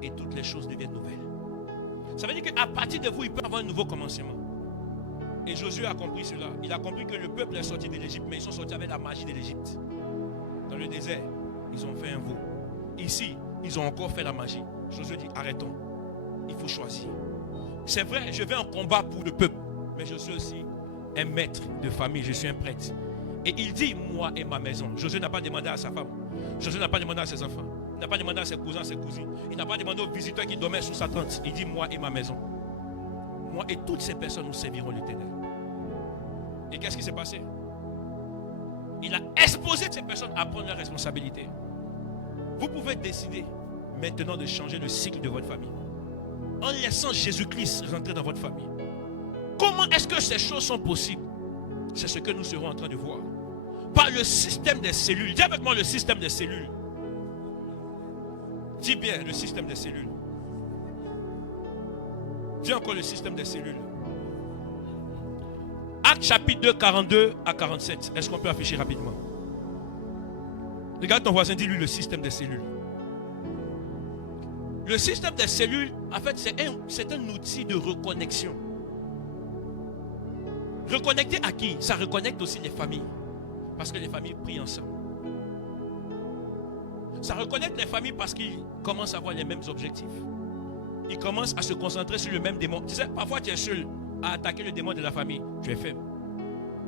et toutes les choses deviennent nouvelles. Ça veut dire qu'à partir de vous, il peut y avoir un nouveau commencement. Et Josué a compris cela. Il a compris que le peuple est sorti de l'Égypte, mais ils sont sortis avec la magie de l'Égypte. Dans le désert, ils ont fait un veau. Ici, ils ont encore fait la magie. Josué dit, arrêtons. Il faut choisir. C'est vrai, je vais en combat pour le peuple, mais je suis aussi un maître de famille, je suis un prêtre. Et il dit, moi et ma maison. Josué n'a pas demandé à sa femme. Josué n'a pas demandé à ses enfants. Il n'a pas demandé à ses cousins, ses cousines. Il n'a pas demandé aux visiteurs qui dormaient sous sa tente. Il dit, moi et ma maison. Moi et toutes ces personnes, nous servirons l'Éternel. Et qu'est-ce qui s'est passé? Il a exposé ces personnes à prendre leurs responsabilités. Vous pouvez décider maintenant de changer le cycle de votre famille en laissant Jésus-Christ rentrer dans votre famille. Comment est-ce que ces choses sont possibles? C'est ce que nous serons en train de voir. Par le système des cellules. Dis avec moi le système des cellules. Dis bien le système des cellules. Dis encore le système des cellules. Actes chapitre 2, 42 à 47. Est-ce qu'on peut afficher rapidement? Regarde ton voisin, dis-lui le système des cellules. Le système des cellules, en fait, c'est un outil de reconnexion. Reconnecter à qui? Ça reconnecte aussi les familles. Parce que les familles prient ensemble. Ça reconnaît les familles parce qu'ils commencent à avoir les mêmes objectifs. Ils commencent à se concentrer sur le même démon. Tu sais, parfois tu es seul à attaquer le démon de la famille. Tu es faible.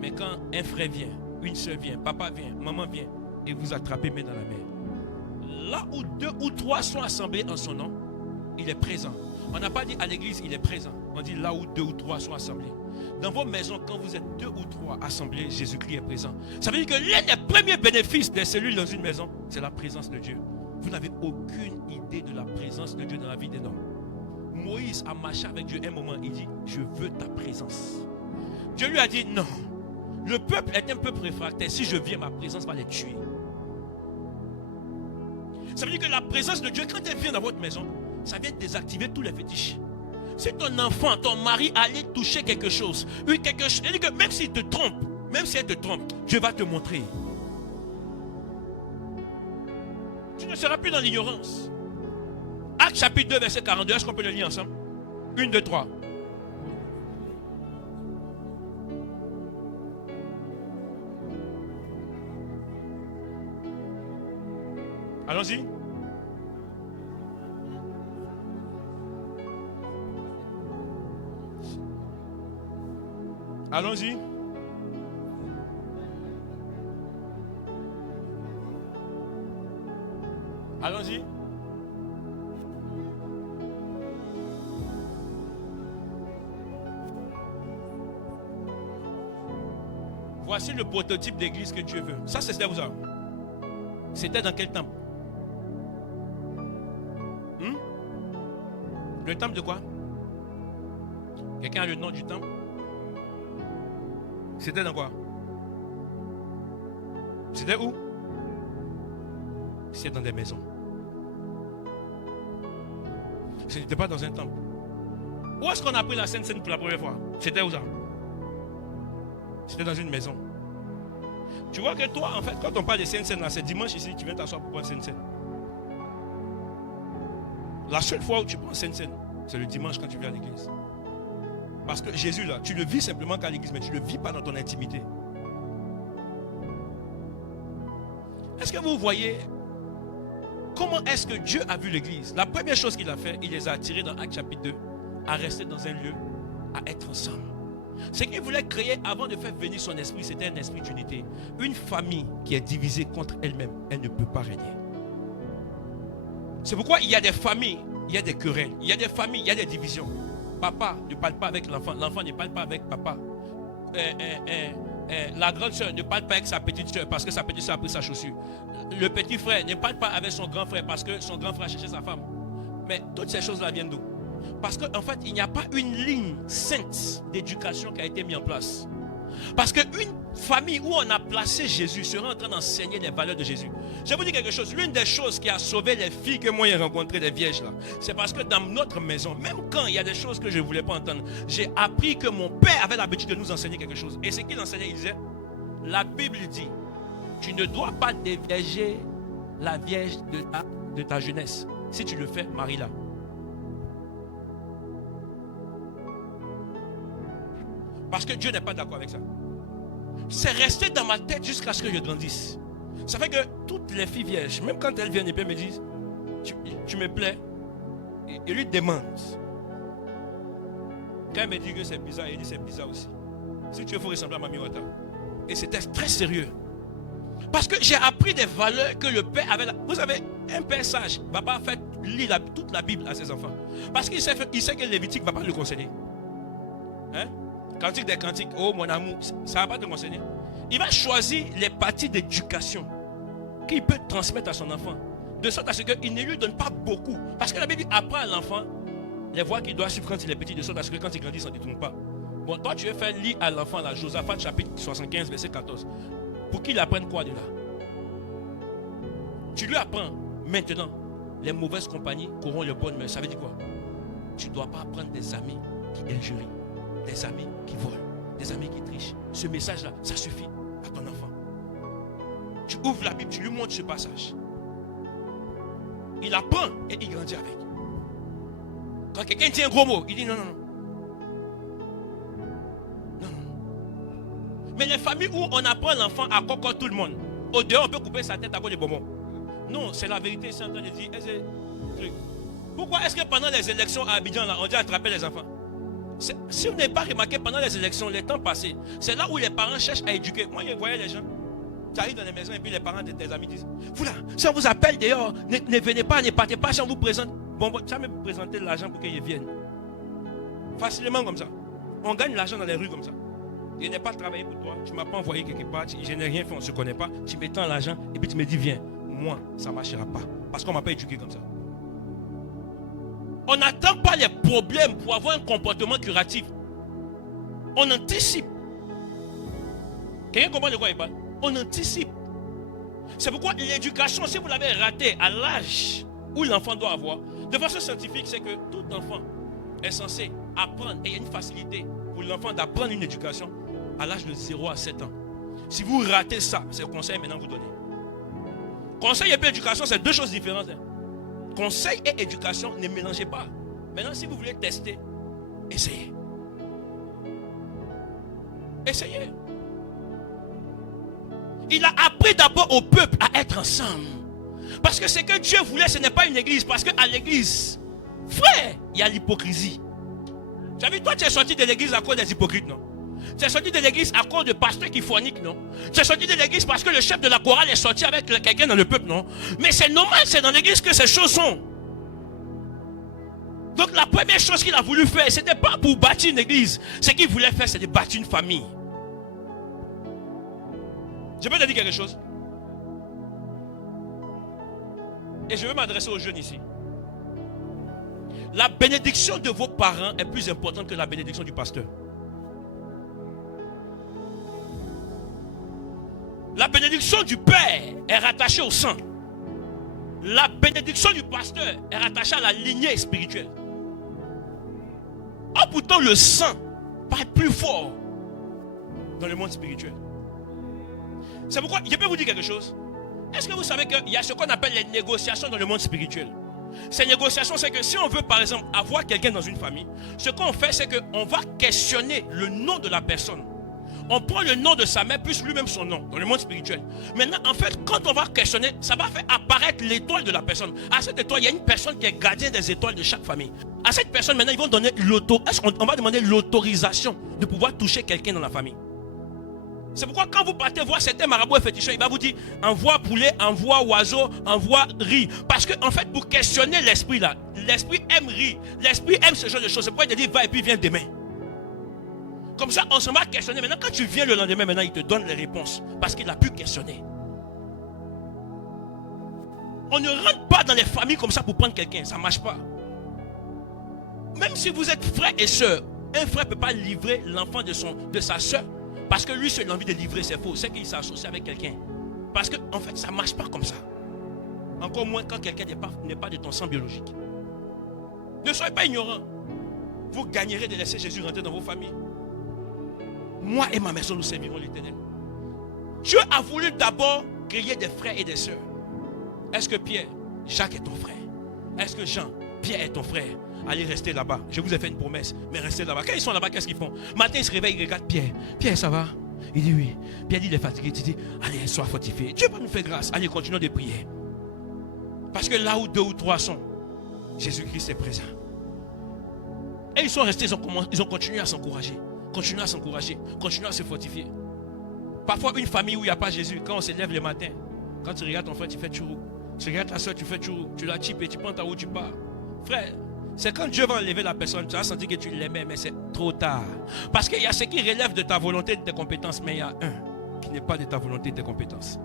Mais quand un frère vient, une soeur vient, papa vient, maman vient, et vous attrapez main dans la main. Là où 2 ou 3 sont assemblés en son nom, il est présent. On n'a pas dit à l'église, il est présent. On dit là où 2 ou 3 sont assemblés. Dans vos maisons, quand vous êtes 2 ou 3 assemblés, Jésus-Christ est présent. Ça veut dire que l'un des premiers bénéfices des cellules dans une maison, c'est la présence de Dieu. Vous n'avez aucune idée de la présence de Dieu dans la vie des hommes. Moïse a marché avec Dieu un moment, il dit, je veux ta présence. Dieu lui a dit, non, le peuple est un peuple réfractaire. Si je viens, ma présence va les tuer. Ça veut dire que la présence de Dieu, quand elle vient dans votre maison, ça vient désactiver tous les fétiches. Si ton enfant, ton mari allait toucher quelque chose, même s'il te trompe, même si elle te trompe, Dieu va te montrer. Tu ne seras plus dans l'ignorance. Actes chapitre 2, verset 42, est-ce qu'on peut le lire ensemble? 1, 2, 3. Allons-y. Allons-y. Allons-y. Voici le prototype d'église que Dieu veut. Ça, c'était où ça? C'était dans quel temple? Le temple de quoi? Quelqu'un a le nom du temple? C'était dans quoi? C'était où? C'était dans des maisons. Ce n'était pas dans un temple. Où est-ce qu'on a pris la Sainte Seine pour la première fois? C'était où ça? C'était dans une maison. Tu vois que toi, en fait, quand on parle de Sainte Seine, là, c'est dimanche ici, tu viens t'asseoir pour prendre Sainte Seine. La seule fois où tu prends Sainte Seine, c'est le dimanche quand tu viens à l'église. Parce que Jésus, là, tu le vis simplement qu'à l'église, mais tu ne le vis pas dans ton intimité. Est-ce que vous voyez comment est-ce que Dieu a vu l'église? La première chose qu'il a fait, il les a attirés dans Actes chapitre 2, à rester dans un lieu, à être ensemble. Ce qu'il voulait créer avant de faire venir son esprit, c'était un esprit d'unité. Une famille qui est divisée contre elle-même, elle ne peut pas régner. C'est pourquoi il y a des familles, il y a des querelles, il y a des familles, il y a des divisions. Papa ne parle pas avec l'enfant, l'enfant ne parle pas avec papa. La grande soeur ne parle pas avec sa petite soeur parce que sa petite soeur a pris sa chaussure. Le petit frère ne parle pas avec son grand frère parce que son grand frère a cherché sa femme. Mais toutes ces choses-là viennent d'où? Parce qu'en fait, il n'y a pas une ligne sainte d'éducation qui a été mise en place. Parce qu'une famille où on a placé Jésus sera en train d'enseigner les valeurs de Jésus. Je vais vous dire quelque chose. L'une des choses qui a sauvé les filles que moi j'ai rencontrées, des vierges là, c'est parce que dans notre maison, même quand il y a des choses que je ne voulais pas entendre, j'ai appris que mon père avait l'habitude de nous enseigner quelque chose. Et ce qu'il enseignait, il disait, la Bible dit, tu ne dois pas dévierger la vierge de ta jeunesse. Si tu le fais, marie-la. Parce que Dieu n'est pas d'accord avec ça. C'est resté dans ma tête jusqu'à ce que je grandisse. Ça fait que toutes les filles vierges, même quand elles viennent et me disent, tu me plais, et lui demande. Quand elle me dit que c'est bizarre, il dit c'est bizarre aussi. Si tu veux, il faut ressembler à Mami Wata. Et c'était très sérieux. Parce que j'ai appris des valeurs que le père avait. Vous savez, un père sage ne va pas faire lire toute la Bible à ses enfants. Parce qu'il sait que Lévitique ne va pas le conseiller. Hein? Cantique des cantiques, oh mon amour, ça ne va pas te conseiller. Il va choisir les parties d'éducation qu'il peut transmettre à son enfant. De sorte à ce qu'il ne lui donne pas beaucoup. Parce que la Bible apprend à l'enfant les voies qu'il doit suivre quand il est petit, de sorte à ce que quand il grandit, il ne s'en détourne pas. Bon, toi tu veux faire lire à l'enfant, là, Josaphat chapitre 75, verset 14. Pour qu'il apprenne quoi de là? Tu lui apprends maintenant, les mauvaises compagnies corrompent les bonnes mœurs. Ça veut dire quoi? Tu ne dois pas apprendre des amis qui injurient, des amis qui volent, des amis qui trichent. Ce message-là, ça suffit à ton enfant. Tu ouvres la Bible, tu lui montres ce passage. Il apprend et il grandit avec. Quand quelqu'un dit un gros mot, il dit non. Mais les familles où on apprend l'enfant à cocoter tout le monde, au dehors on peut couper sa tête à cause des bonbons. Non, c'est la vérité, c'est en train de dire. Pourquoi est-ce que pendant les élections à Abidjan, là, on dit attraper les enfants? Si vous n'avez pas remarqué, pendant les élections, les temps passés, c'est là où les parents cherchent à éduquer. Moi, je voyais les gens. Tu arrives dans les maisons et puis les parents de tes amis disent, vous là, si on vous appelle dehors, ne venez pas, ne partez pas, si on vous présente. Bon, tu vas me présenter de l'argent pour qu'ils viennent. Facilement comme ça. On gagne l'argent dans les rues comme ça. Je n'ai pas travaillé pour toi, tu ne m'as pas envoyé quelque part, je n'ai rien fait, on ne se connaît pas. Tu m'étends l'argent et puis tu me dis, viens. Moi, ça ne marchera pas. Parce qu'on ne m'a pas éduqué comme ça. On n'attend pas les problèmes pour avoir un comportement curatif. On anticipe. Quelqu'un comprend de quoi il parle? On anticipe. C'est pourquoi l'éducation, si vous l'avez ratée à l'âge où l'enfant doit avoir, de façon scientifique, c'est que tout enfant est censé apprendre, et il y a une facilité pour l'enfant d'apprendre une éducation à l'âge de 0 à 7 ans. Si vous ratez ça, c'est le conseil maintenant que vous donnez. Conseil et puis éducation, c'est deux choses différentes. Conseil et éducation, ne mélangez pas. Maintenant, si vous voulez tester, essayez. Essayez. Il a appris d'abord au peuple à être ensemble. Parce que ce que Dieu voulait, ce n'est pas une église. Parce qu'à l'église, frère, il y a l'hypocrisie. Tu as vu, toi, tu es sorti de l'église à cause des hypocrites, non? Tu es sorti de l'église à cause de pasteurs qui forniquent, non? Tu es sorti de l'église parce que le chef de la chorale est sorti avec quelqu'un dans le peuple, non? Mais c'est normal, c'est dans l'église que ces choses sont. Donc la première chose qu'il a voulu faire, ce n'était pas pour bâtir une église. Ce qu'il voulait faire, c'est de bâtir une famille. Je peux te dire quelque chose? Et je veux m'adresser aux jeunes ici. La bénédiction de vos parents est plus importante que la bénédiction du pasteur. La bénédiction du père est rattachée au sang. La bénédiction du pasteur est rattachée à la lignée spirituelle. Ah, pourtant le sang paraît plus fort dans le monde spirituel. C'est pourquoi, je peux vous dire quelque chose. Est-ce que vous savez qu'il y a ce qu'on appelle les négociations dans le monde spirituel? Ces négociations, c'est que si on veut par exemple avoir quelqu'un dans une famille, ce qu'on fait, c'est qu'on va questionner le nom de la personne. On prend le nom de sa mère plus lui-même son nom dans le monde spirituel. Maintenant, en fait, quand on va questionner, ça va faire apparaître l'étoile de la personne. À cette étoile, il y a une personne qui est gardien des étoiles de chaque famille. À cette personne, maintenant, ils vont donner on va demander l'autorisation de pouvoir toucher quelqu'un dans la famille. C'est pourquoi quand vous partez voir certains marabouts et féticheurs, il va vous dire envoie poulet, envoie oiseau, envoie riz. Parce que en fait, pour questionner l'esprit là, l'esprit aime riz, l'esprit aime ce genre de choses. C'est pourquoi il te dit va et puis viens demain. Comme ça, on se va questionner. Maintenant, quand tu viens le lendemain, maintenant, il te donne les réponses. Parce qu'il a pu questionner. On ne rentre pas dans les familles comme ça pour prendre quelqu'un. Ça ne marche pas. Même si vous êtes frère et soeur, un frère ne peut pas livrer l'enfant de sa soeur. Parce que lui, seul a envie de livrer, c'est faux. C'est qu'il s'associe avec quelqu'un. Parce que, en fait, ça ne marche pas comme ça. Encore moins quand quelqu'un n'est pas de ton sang biologique. Ne soyez pas ignorants. Vous gagnerez de laisser Jésus rentrer dans vos familles. Moi et ma maison, nous servirons l'Éternel. Dieu a voulu d'abord créer des frères et des sœurs. Est-ce que Pierre, Jacques est ton frère? Est-ce que Jean, Pierre est ton frère? Allez rester là-bas. Je vous ai fait une promesse, mais restez là-bas. Quand ils sont là-bas, qu'est-ce qu'ils font? Matin, ils se réveillent, ils regardent Pierre. Pierre, ça va? Il dit oui. Pierre dit, il est fatigué. Tu dis, allez, sois fortifié. Dieu va nous faire grâce. Allez, continuons de prier. Parce que là où 2 ou 3 sont, Jésus-Christ est présent. Et ils sont restés, ils ont continué à s'encourager. Continuez à s'encourager, continuez à se fortifier. Parfois, une famille où il n'y a pas Jésus, quand on se lève le matin, quand tu regardes ton frère, tu fais tchourou. Tu regardes ta soeur, tu fais tchourou. Tu la types et tu prends ta route, tu pars. Frère, c'est quand Dieu va enlever la personne, tu vas sentir que tu l'aimais, mais c'est trop tard. Parce qu'il y a ce qui relève de ta volonté et de tes compétences, mais il y a un qui n'est pas de ta volonté et de tes compétences.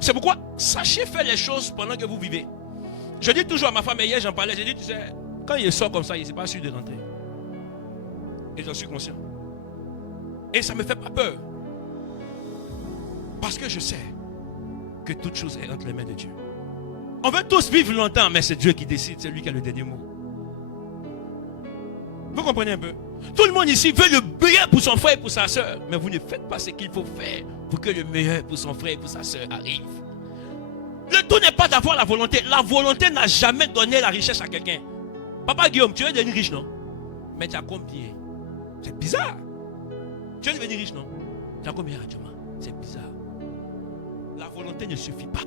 C'est pourquoi, sachez faire les choses pendant que vous vivez. Je dis toujours à ma femme, hier j'en parlais, je dis, tu sais, quand il sort comme ça, il n'est pas sûr de rentrer. Et j'en suis conscient. Et ça ne me fait pas peur. Parce que je sais que toute chose est entre les mains de Dieu. On veut tous vivre longtemps, mais c'est Dieu qui décide, c'est lui qui a le dernier mot. Vous comprenez un peu? Tout le monde ici veut le meilleur pour son frère et pour sa soeur. Mais vous ne faites pas ce qu'il faut faire pour que le meilleur pour son frère et pour sa soeur arrive. Le tout n'est pas d'avoir la volonté. La volonté n'a jamais donné la richesse à quelqu'un. Papa Guillaume, tu es devenu riche, non? Mais tu as combien? C'est bizarre. Tu es devenu riche, non? Tu as combien d'adjuments? C'est bizarre. La volonté ne suffit pas.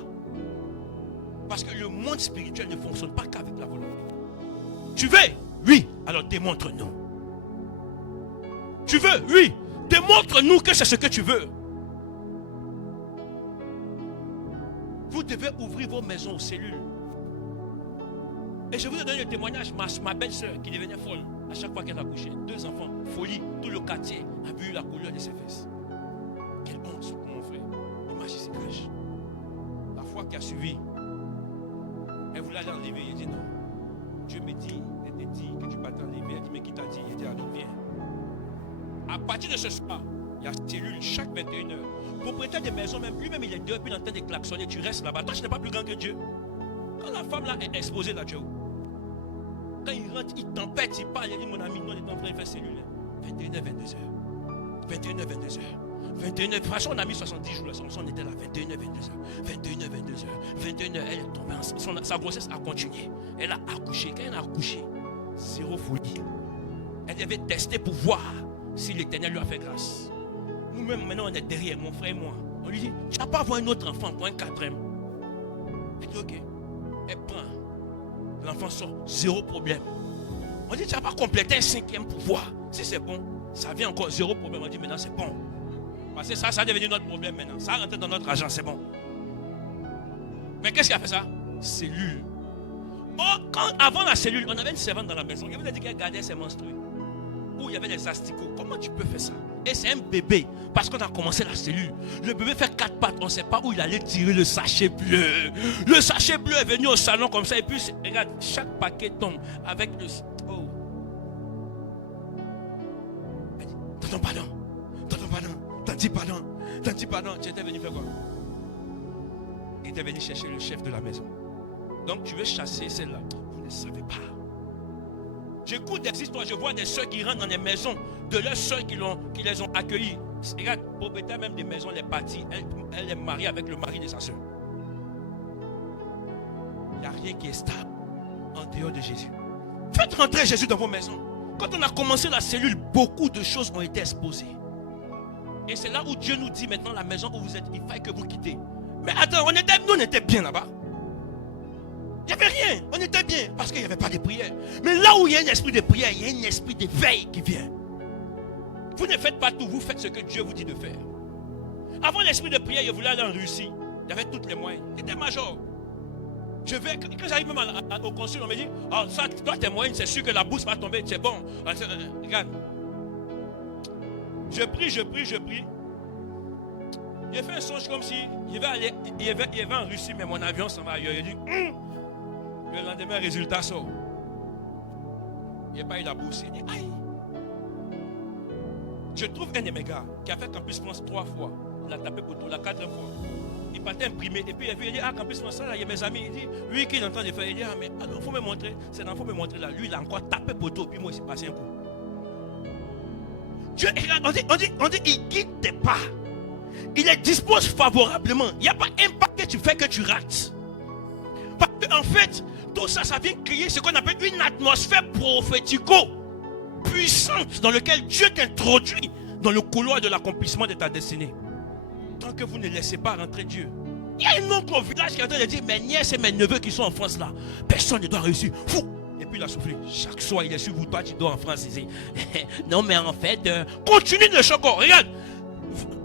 Parce que le monde spirituel ne fonctionne pas qu'avec la volonté. Tu veux? Oui. Alors démontre-nous. Tu veux? Oui. Démontre-nous que c'est ce que tu veux. Vous devez ouvrir vos maisons aux cellules. Et je vous ai donné le témoignage, ma belle-sœur qui devenait folle à chaque fois qu'elle a couché. 2 enfants, folie, tout le quartier a vu la couleur de ses fesses. Quelle honte pour mon frère. Imagine ses caches. La fois qui a suivi, elle voulait aller enlever. Il dit non. Dieu me dit, elle te dit que tu vas t'enlever. Elle dit mais qui t'a dit? Il dit alors viens. À partir de ce soir, il y a cellule chaque 21 heures. Propriétaire des maisons, même lui-même il est dehors, puis il est en train de klaxonner. Tu restes là-bas. Toi, tu n'es pas plus grand que Dieu. Quand la femme là est exposée là, Dieu. Quand il rentre, il tempête, il parle, il dit mon ami, non, il est en train de faire cellule. 21h, 22h. 21h, 22h. 21h, de toute façon, on a mis 70 jours là, on était là, 21h, 22h. 21h, 22h. 21h, elle est tombée enceinte. Sa grossesse a continué. Elle a accouché. Quand elle a accouché, zéro folie. Elle devait tester pour voir si l'Éternel lui a fait grâce. Nous-mêmes, maintenant, on est derrière, mon frère et moi. On lui dit, tu n'as pas avoir un autre enfant pour un 4e. Elle dit, ok. Elle prend. L'enfant sort, zéro problème. On dit, tu n'as pas complété un 5e pour voir. Si c'est bon, ça vient encore, zéro problème. On dit, maintenant c'est bon. Parce que ça devenu notre problème maintenant. Ça rentre dans notre argent, c'est bon. Mais qu'est-ce qui a fait ça? Cellule. Oh, avant la cellule, on avait une servante dans la maison. Il vous a dit qu'elle gardait ses menstrues. Où il y avait des asticots. Comment tu peux faire ça? Et c'est un bébé. Parce qu'on a commencé la cellule. Le bébé fait 4 pattes. On ne sait pas où il allait tirer le sachet bleu. Le sachet bleu est venu au salon comme ça. Et puis, regarde, chaque paquet tombe avec le... Oh. Elle dit, tonton pardon. Tonton pardon. Tanti pardon. Tanti pardon. Tu étais venu faire quoi? Il était venu chercher le chef de la maison. Donc, tu veux chasser celle-là. Vous ne savez pas. J'écoute des histoires, je vois des soeurs qui rentrent dans les maisons de leurs soeurs qui les ont accueillies. Regarde, propriétaire même des maisons, elle est partie, elle est mariée avec le mari de sa soeur. Il n'y a rien qui est stable en dehors de Jésus. Faites rentrer Jésus dans vos maisons. Quand on a commencé la cellule, beaucoup de choses ont été exposées. Et c'est là où Dieu nous dit maintenant, la maison où vous êtes, il faut que vous quittez. Mais attends, nous on était bien là-bas. Il n'y avait rien, on était bien parce qu'il n'y avait pas de prière. Mais là où il y a un esprit de prière, il y a un esprit de veille qui vient. Vous ne faites pas tout, vous faites ce que Dieu vous dit de faire. Avant l'esprit de prière, je voulais aller en Russie. Il y avait tous les moyens. J'étais major. Quand j'arrive même au consul, on me dit, oh, ça, toi tes moyens, c'est sûr que la bourse va tomber, c'est bon. Regarde. Je prie. J'ai fait un songe comme si il y avait en Russie, mais mon avion s'en va ailleurs. Il dit, le lendemain, le résultat sort. Il n'y a pas eu la bourse. Il dit, aïe. Je trouve un de mes gars qui a fait Campus France 3 fois. Il a tapé pour tout, la 4e fois. Il partait imprimer. Et puis il dit, ah, Campus France, là, il y a mes amis. Il dit, lui qui est en train de faire. Il dit, ah, mais alors, il faut me montrer. C'est là, il faut me montrer là. Lui, il a encore tapé pour tout. Puis moi, il s'est passé un coup. Dieu, on dit, il guide tes pas. Il les dispose favorablement. Il n'y a pas un pas que tu fais que tu rates. Parce qu'en fait, tout ça, ça vient créer ce qu'on appelle une atmosphère prophético-puissante dans laquelle Dieu t'introduit dans le couloir de l'accomplissement de ta destinée. Tant que vous ne laissez pas rentrer Dieu. Il y a un oncle au village qui est en train de dire, mes nièces et mes neveux qui sont en France là, personne ne doit réussir. Fou! Et puis il a soufflé. Chaque soir, il est sur vous, toi tu dois en France ici. Non mais en fait, continue de choquer. Regarde.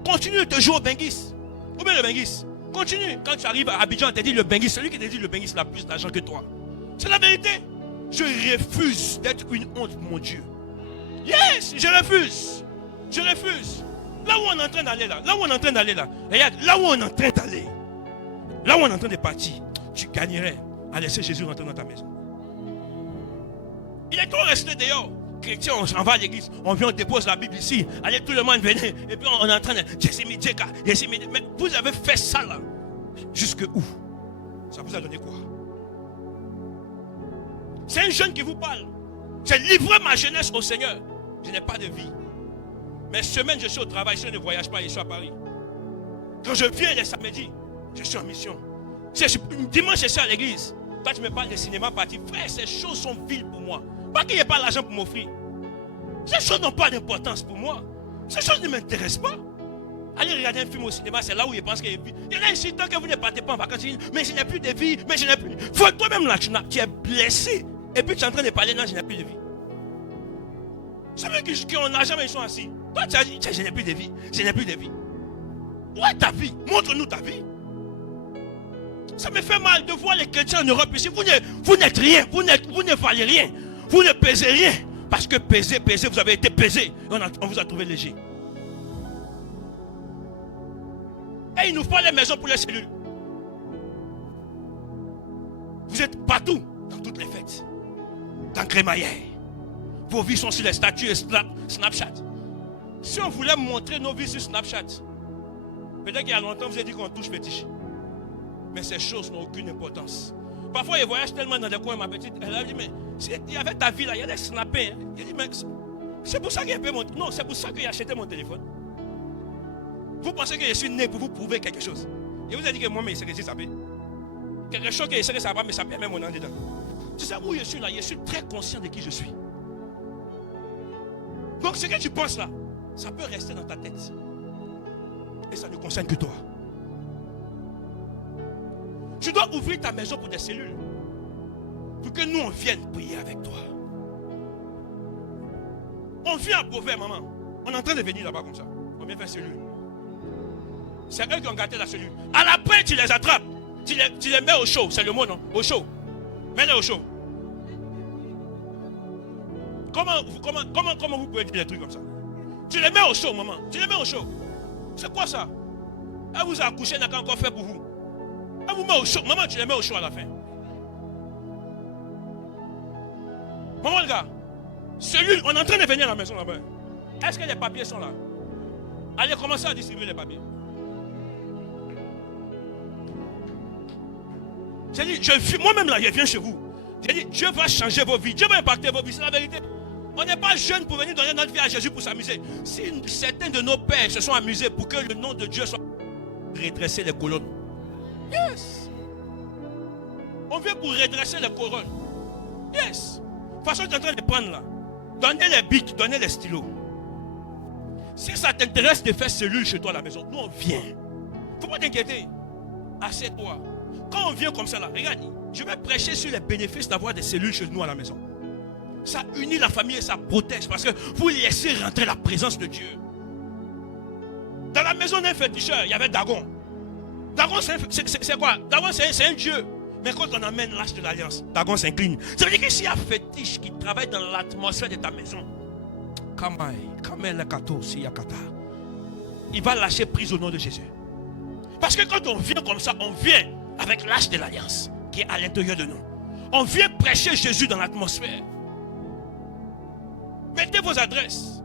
Continue de te jouer au Bengis. Ou bien le Bengis. Continue. Quand tu arrives à Abidjan, on te dit le Bengis. Celui qui te dit le Bengis a plus d'argent que toi. C'est la vérité. Je refuse d'être une honte pour mon Dieu. Yes, je refuse. Je refuse. Là où on est en train d'aller là. Regarde, là où on est en train d'aller. Là où on est en train de partir. Tu gagnerais à laisser Jésus rentrer dans ta maison. Il est trop resté dehors. Chrétien, on s'en va à l'église, on vient, on dépose la Bible ici. Allez, tout le monde venez. Et puis on est en train de mais vous avez fait ça là. Jusque où? Ça vous a donné quoi? C'est un jeune qui vous parle. J'ai livré ma jeunesse au Seigneur. Je n'ai pas de vie. Mais semaine, je suis au travail. Si je ne voyage pas, je suis à Paris. Quand je viens les samedis, je suis en mission. Dimanche, je suis à l'église. Toi, tu me parles de cinéma parti. Frère, ces choses sont viles pour moi. Pas qu'il n'y ait pas l'argent pour m'offrir. Ces choses n'ont pas d'importance pour moi. Ces choses ne m'intéressent pas. Allez regarder un film au cinéma, c'est là où ils pensent qu'il y a une vie. Il y en a ici, tant que vous ne partez pas en vacances, mais je n'ai plus de vie, mais je n'ai plus. Faut toi-même là, tu es blessé. Et puis tu es en train de parler, non, je n'ai plus de vie. C'est vrai qu'on n'a jamais, ils sont assis. Toi, tu as dit, je n'ai plus de vie, je n'ai plus de vie. Où est ta vie? Montre-nous ta vie. Ça me fait mal de voir les chrétiens en Europe ici. Vous n'êtes rien, vous ne valez rien, vous ne pesez rien. Parce que pesez, vous avez été pesé. On vous a trouvé léger. Et il nous faut les maisons pour les cellules. Vous êtes partout, dans toutes les fêtes. Dans Crémaillère. Vos vies sont sur les statuts et Snapchat. Si on voulait montrer nos vies sur Snapchat, peut-être qu'il y a longtemps, vous avez dit qu'on touche fétiche. Mais ces choses n'ont aucune importance. Parfois, ils voyagent tellement dans des coins, ma petite. Elle a dit, mais il y avait ta vie là, il y a des snappés. Hein. Il dit, mais c'est pour ça qu'il a payé mon. Non, c'est pour ça qu'il a acheté mon téléphone. Vous pensez que je suis né pour vous prouver quelque chose. Et vous avez dit que moi, mais il ça paye. Quelque chose que ça va, mais ça paye même mon nom dedans. Tu sais où je suis là, je suis très conscient de qui je suis. Donc ce que tu penses là, ça peut rester dans ta tête. Et ça ne concerne que toi. Tu dois ouvrir ta maison pour des cellules. Pour que nous, on vienne prier avec toi. On vient à Beauvais, maman. On est en train de venir là-bas comme ça. On vient faire cellule. C'est eux qui ont gâté la cellule. À la fin, tu les attrapes. Tu les mets au chaud. C'est le mot, non? Au chaud. Mets-les au chaud. Comment vous pouvez dire des trucs comme ça? Tu les mets au chaud, maman. Tu les mets au chaud. C'est quoi ça? Elle vous a accouché, n'a qu'à encore fait pour vous. Elle vous met au chaud. Maman, tu les mets au chaud à la fin. Maman, le gars. Cellule, on est en train de venir à la maison là-bas. Est-ce que les papiers sont là? Allez, commencez à distribuer les papiers. J'ai dit, moi-même là, je viens chez vous. J'ai dit, Dieu va changer vos vies. Dieu va impacter vos vies, c'est la vérité. On n'est pas jeune pour venir donner notre vie à Jésus pour s'amuser. Si certains de nos pères se sont amusés pour que le nom de Dieu soit redresser les colonnes. Yes. On vient pour redresser les colonnes. Yes. De toute façon, tu es en train de prendre là. Donnez les bics, donnez les stylos. Si ça t'intéresse de faire cellule chez toi à la maison, nous on vient. Il ne faut pas t'inquiéter. Assieds-toi. Quand on vient comme ça là, regarde, je vais prêcher sur les bénéfices d'avoir des cellules chez nous à la maison. Ça unit la famille et ça protège parce que vous laissez rentrer la présence de Dieu. Dans la maison d'un féticheur, il y avait Dagon. Dagon, c'est quoi? Dagon, c'est un dieu. Mais quand on amène l'âge de l'alliance, Dagon s'incline. Ça veut dire que s'il y a un fétiche qui travaille dans l'atmosphère de ta maison, il va lâcher prise au nom de Jésus. Parce que quand on vient comme ça, on vient avec l'âge de l'alliance qui est à l'intérieur de nous. On vient prêcher Jésus dans l'atmosphère. Mettez vos adresses.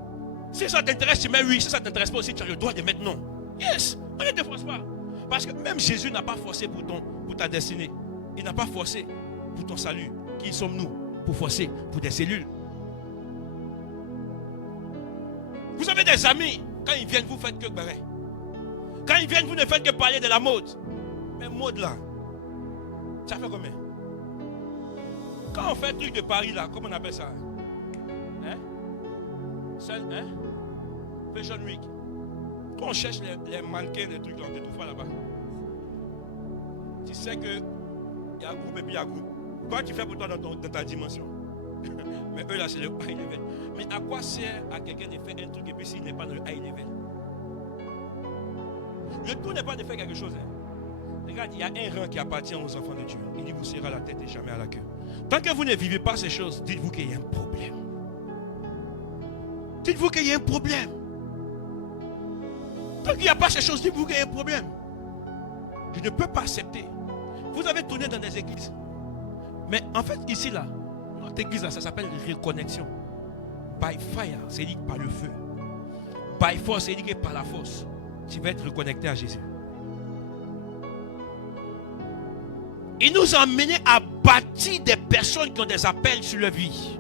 Si ça t'intéresse, tu mets oui. Si ça ne t'intéresse pas aussi, tu as le droit de mettre non. Yes, on ne te force pas. Parce que même Jésus n'a pas forcé pour ta destinée. Il n'a pas forcé pour ton salut. Qui sommes-nous pour forcer pour des cellules? Vous avez des amis, quand ils viennent, vous faites que barrer. Quand ils viennent, vous ne faites que parler de la mode. Mais mode là, ça fait combien? Quand on fait un truc de Paris là, comment on appelle ça? Hein? Fashion Week. Quand on cherche les mannequins, les trucs là, on te trouve pas là-bas. Tu sais que il y a un groupe et puis il y a un groupe. Toi, tu fais pour toi dans ta dimension. Mais eux là, c'est le high level. Mais à quoi sert à quelqu'un de faire un truc et puis s'il n'est pas dans le high level? Le tout n'est pas de faire quelque chose. Hein. Regarde, il y a un rang qui appartient aux enfants de Dieu. Il dit, vous serez à la tête et jamais à la queue. Tant que vous ne vivez pas ces choses, dites-vous qu'il y a un problème. Dites-vous qu'il y a un problème. Tant qu'il n'y a pas ces choses, dites-vous qu'il y a un problème. Je ne peux pas accepter. Vous avez tourné dans des églises. Mais en fait, ici, là, notre église, là, ça s'appelle reconnexion. By fire, c'est dit par le feu. By force, c'est dit que par la force, tu vas être reconnecté à Jésus. Il nous a amenés à bâtir des personnes qui ont des appels sur leur vie.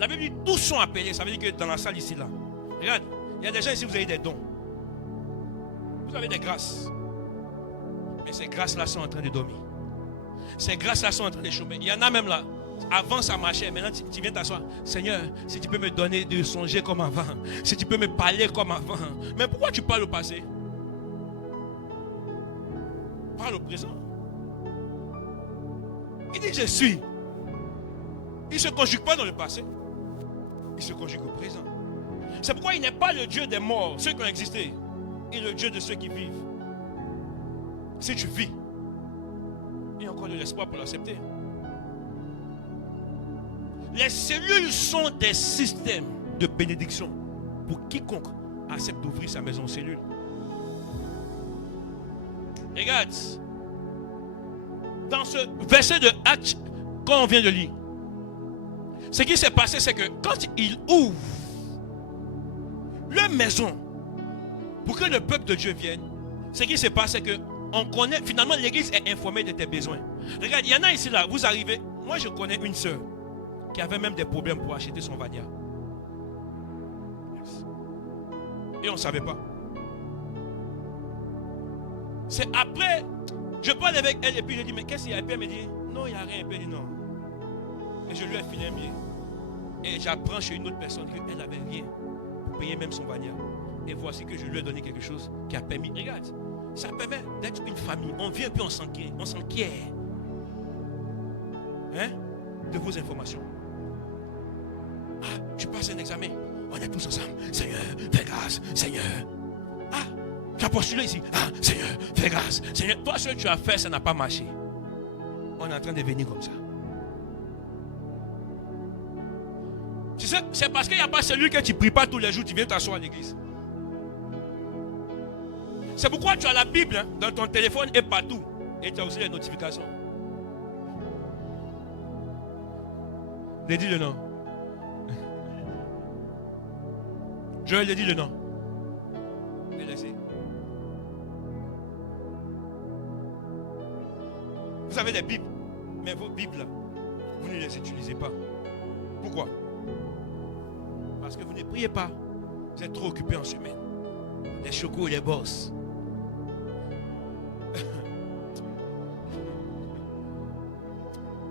La Bible dit tous sont appelés. Ça veut dire que dans la salle ici, là, regarde, il y a des gens ici, vous avez des dons. Vous avez des grâces. Mais ces grâces-là sont en train de dormir. Ces grâces-là sont en train de chômer. Il y en a même là. Avant ça marchait, maintenant tu viens t'asseoir. Seigneur, si tu peux me donner de songer comme avant. Si tu peux me parler comme avant. Mais pourquoi tu parles au passé? Parle au présent. Il dit je suis. Il ne se conjugue pas dans le passé. Il se conjugue au présent. C'est pourquoi il n'est pas le Dieu des morts, ceux qui ont existé. Il est le Dieu de ceux qui vivent. Si tu vis, il y a encore de l'espoir pour l'accepter. Les cellules sont des systèmes de bénédiction pour quiconque accepte d'ouvrir sa maison aux cellules. Regarde, dans ce verset de Actes qu'on vient de lire, ce qui s'est passé, c'est que quand il ouvre leur maison pour que le peuple de Dieu vienne, ce qui se passe, c'est que on connaît, finalement l'église est informée de tes besoins. Regarde, il y en a ici là, vous arrivez, moi je connais une sœur qui avait même des problèmes pour acheter son Vania. Et on ne savait pas. C'est après, je parle avec elle et puis je dis, mais qu'est-ce qu'il y a? Et puis elle me dit, non, il n'y a rien. Et puis elle dit, non. Et je lui ai filé un billet. Et j'apprends chez une autre personne qu'elle n'avait rien pour payer même son Vania. Et voici que je lui ai donné quelque chose qui a permis. Regarde, ça permet d'être une famille. On vient et puis on s'enquiert. Hein? De vos informations. Ah, tu passes un examen. On est tous ensemble. Seigneur, fais grâce. Seigneur. Ah, tu as postulé ici. Ah, Seigneur, fais grâce. Seigneur, toi, ce que tu as fait, ça n'a pas marché. On est en train de venir comme ça. Tu sais, c'est parce qu'il n'y a pas celui que tu ne pries pas tous les jours, tu viens t'asseoir à l'église. C'est pourquoi tu as la Bible hein, dans ton téléphone et partout. Et tu as aussi les notifications. Dis le nom. Joël, dit le nom. Laissez. Vous avez des Bibles, mais vos Bibles là, vous ne les utilisez pas. Pourquoi? Parce que vous ne priez pas. Vous êtes trop occupés en semaine. Les chocos et les bosses.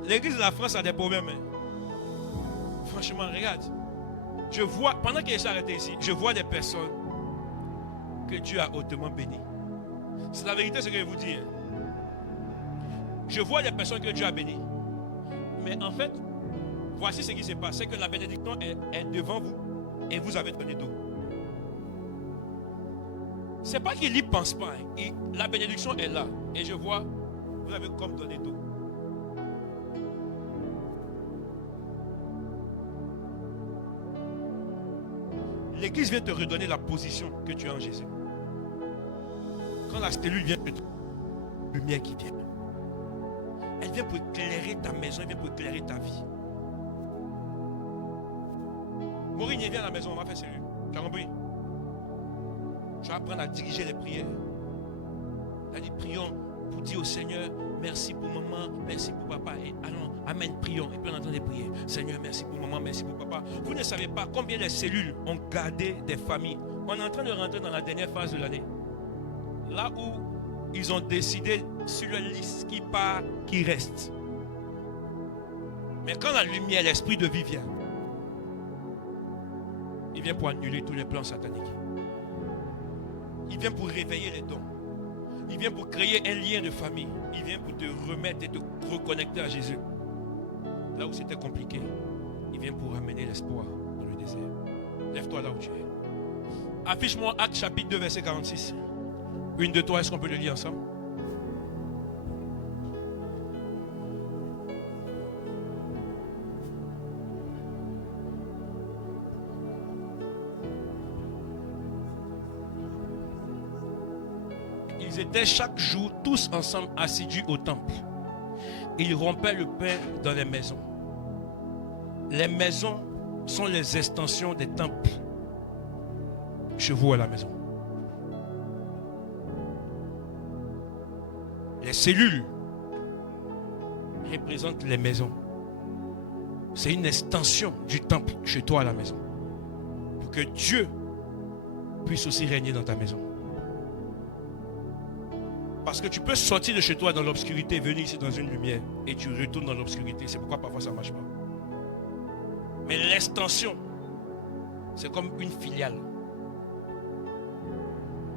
L'église de la France a des problèmes. Hein. Franchement, regarde. Je vois, pendant qu'il s'est arrêté ici, je vois des personnes que Dieu a hautement bénies. C'est la vérité ce que je vous dis. Hein. Je vois des personnes que Dieu a bénies. Mais en fait, voici ce qui se passe. C'est que la bénédiction est devant vous et vous avez donné d'eau. C'est pas qu'il n'y pense pas. Hein. La bénédiction est là. Et je vois, vous avez comme donné d'eau. L'église vient te redonner la position que tu as en Jésus. Quand la cellule vient te donner la lumière qui vient. Elle vient pour éclairer ta maison, elle vient pour éclairer ta vie. Maureen, viens à la maison, on va faire cellule. Tu as compris? Tu vas apprendre à diriger les prières. Tu as dit, prions pour dire au Seigneur, merci pour maman, merci pour papa. Et allons, amen, prions. Et puis on entend des prières. Seigneur, merci pour maman, merci pour papa. Vous ne savez pas combien les cellules ont gardé des familles. On est en train de rentrer dans la dernière phase de l'année. Là où ils ont décidé sur la liste qui part, qui reste. Mais quand la lumière, l'esprit de vie vient, il vient pour annuler tous les plans sataniques. Il vient pour réveiller les dons. Il vient pour créer un lien de famille. Il vient pour te remettre et te reconnecter à Jésus. Là où c'était compliqué, il vient pour ramener l'espoir dans le désert. Lève-toi là où tu es. Affiche-moi Actes chapitre 2, verset 46. Une de toi, est-ce qu'on peut le lire ensemble? Ils étaient chaque jour tous ensemble assidus au temple. Ils rompaient le pain dans les maisons. Les maisons sont les extensions des temples. Chez vous à la maison. Les cellules représentent les maisons. C'est une extension du temple chez toi à la maison. Pour que Dieu puisse aussi régner dans ta maison. Parce que tu peux sortir de chez toi dans l'obscurité, venir ici dans une lumière et tu retournes dans l'obscurité. C'est pourquoi parfois ça ne marche pas. Mais l'extension, c'est comme une filiale.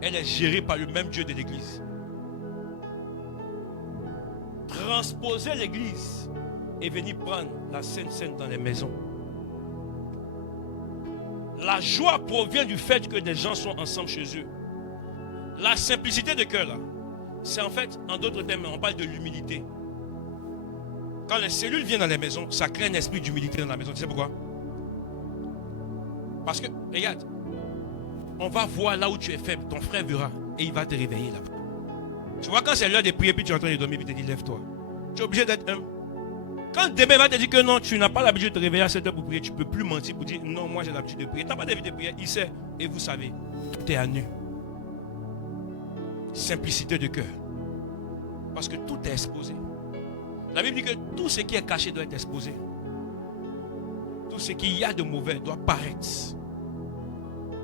Elle est gérée par le même Dieu de l'église. transposer l'église et venir prendre la Sainte Seine dans les maisons. La joie provient du fait que des gens sont ensemble chez eux. La simplicité de cœur, là, c'est en fait, en d'autres termes, on parle de l'humilité. Quand les cellules viennent dans les maisons, ça crée un esprit d'humilité dans la maison. Tu sais pourquoi? Parce que, regarde, on va voir là où tu es faible, ton frère verra et il va te réveiller là-bas. Tu vois, quand c'est l'heure de prier, puis tu es en train de dormir, puis tu te dis, lève-toi. Tu es obligé d'être humble. Quand demain va te dire que non, tu n'as pas l'habitude de te réveiller à cette heure pour prier, tu ne peux plus mentir pour dire, non, moi j'ai l'habitude de prier. Tu n'as pas l'habitude de prier, il sait, et vous savez, tout est à nu. Simplicité de cœur. Parce que tout est exposé. La Bible dit que tout ce qui est caché doit être exposé. Tout ce qu'il y a de mauvais doit paraître.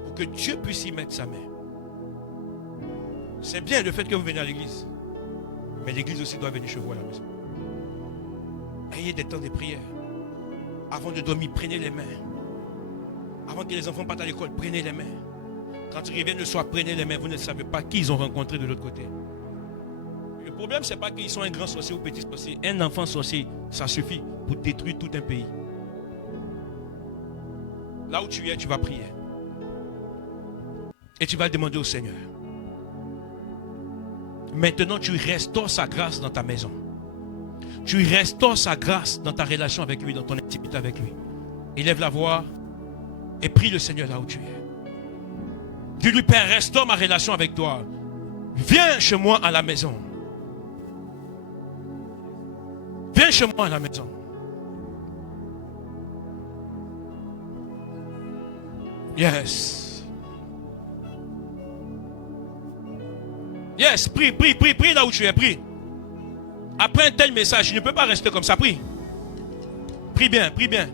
Pour que Dieu puisse y mettre sa main. C'est bien le fait que vous venez à l'église. Mais l'église aussi doit venir chez vous à la maison. Ayez des temps de prière. Avant de dormir, prenez les mains. Avant que les enfants partent à l'école, prenez les mains. Quand ils reviennent le soir, prenez les mains. Vous ne savez pas qui ils ont rencontré de l'autre côté. Le problème, ce n'est pas qu'ils sont un grand sorcier ou petit sorcier. Un enfant sorcier, ça suffit pour détruire tout un pays. Là où tu es, tu vas prier. Et tu vas demander au Seigneur. Maintenant, tu restaures sa grâce dans ta maison. Tu restaures sa grâce dans ta relation avec lui, dans ton intimité avec lui. Élève la voix et prie le Seigneur là où tu es. Dis-lui, Père, restaure ma relation avec toi. Viens chez moi à la maison. Viens chez moi à la maison. Yes. Yes, prie là où tu es, prie. Après un tel message, tu ne peux pas rester comme ça, prie. Prie bien, prie bien.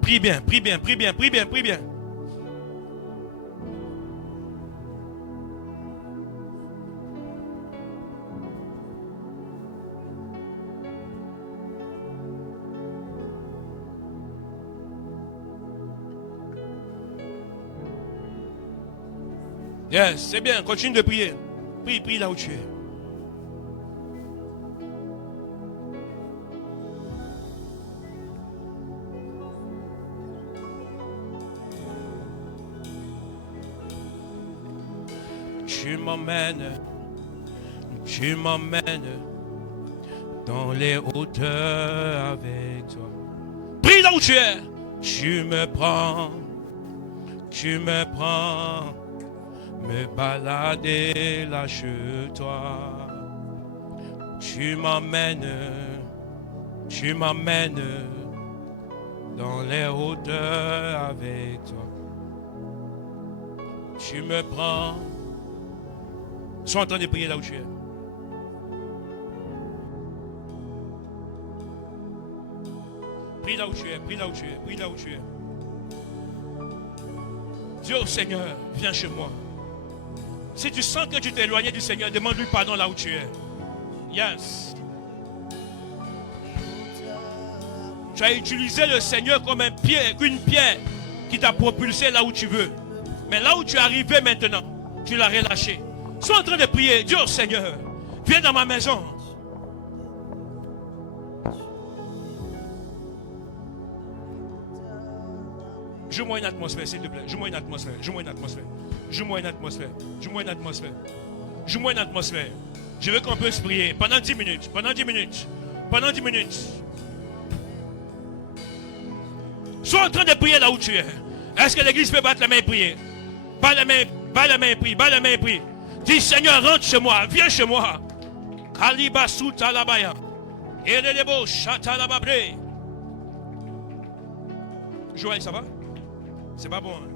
Prie bien, prie bien, prie bien, prie bien, prie bien. Yes, c'est bien, continue de prier. Prie là où tu es. Tu m'emmènes dans les hauteurs avec toi. Prie là où tu es. Tu me prends, me balader là chez toi. Tu m'emmènes dans les hauteurs avec toi. Tu me prends. Sois en train de prier là où tu es. Prie là où tu es, prie là où tu es, prie là où tu es. Dis au Seigneur, viens chez moi. Si tu sens que tu t'es éloigné du Seigneur, demande-lui pardon là où tu es. Yes. Tu as utilisé le Seigneur comme une pierre qui t'a propulsé là où tu veux. Mais là où tu es arrivé maintenant, tu l'as relâché. Sois en train de prier. Dis au Seigneur, viens dans ma maison. Joue-moi une atmosphère, s'il te plaît. Joue-moi une atmosphère. Joue-moi une atmosphère. Joue-moi une atmosphère. Joue-moi une atmosphère. Joue-moi une atmosphère. Je veux qu'on puisse prier pendant 10 minutes. Pendant 10 minutes. Pendant 10 minutes. Sois en train de prier là où tu es. Est-ce que l'église peut battre la main et prier? Bat la main et prie. Bat la main et prie. Dis Seigneur, rentre chez moi. Viens chez moi. Kaliba Souta Labaya. Erelebo Chatalababre. Joël, ça va? C'est pas bon. Hein?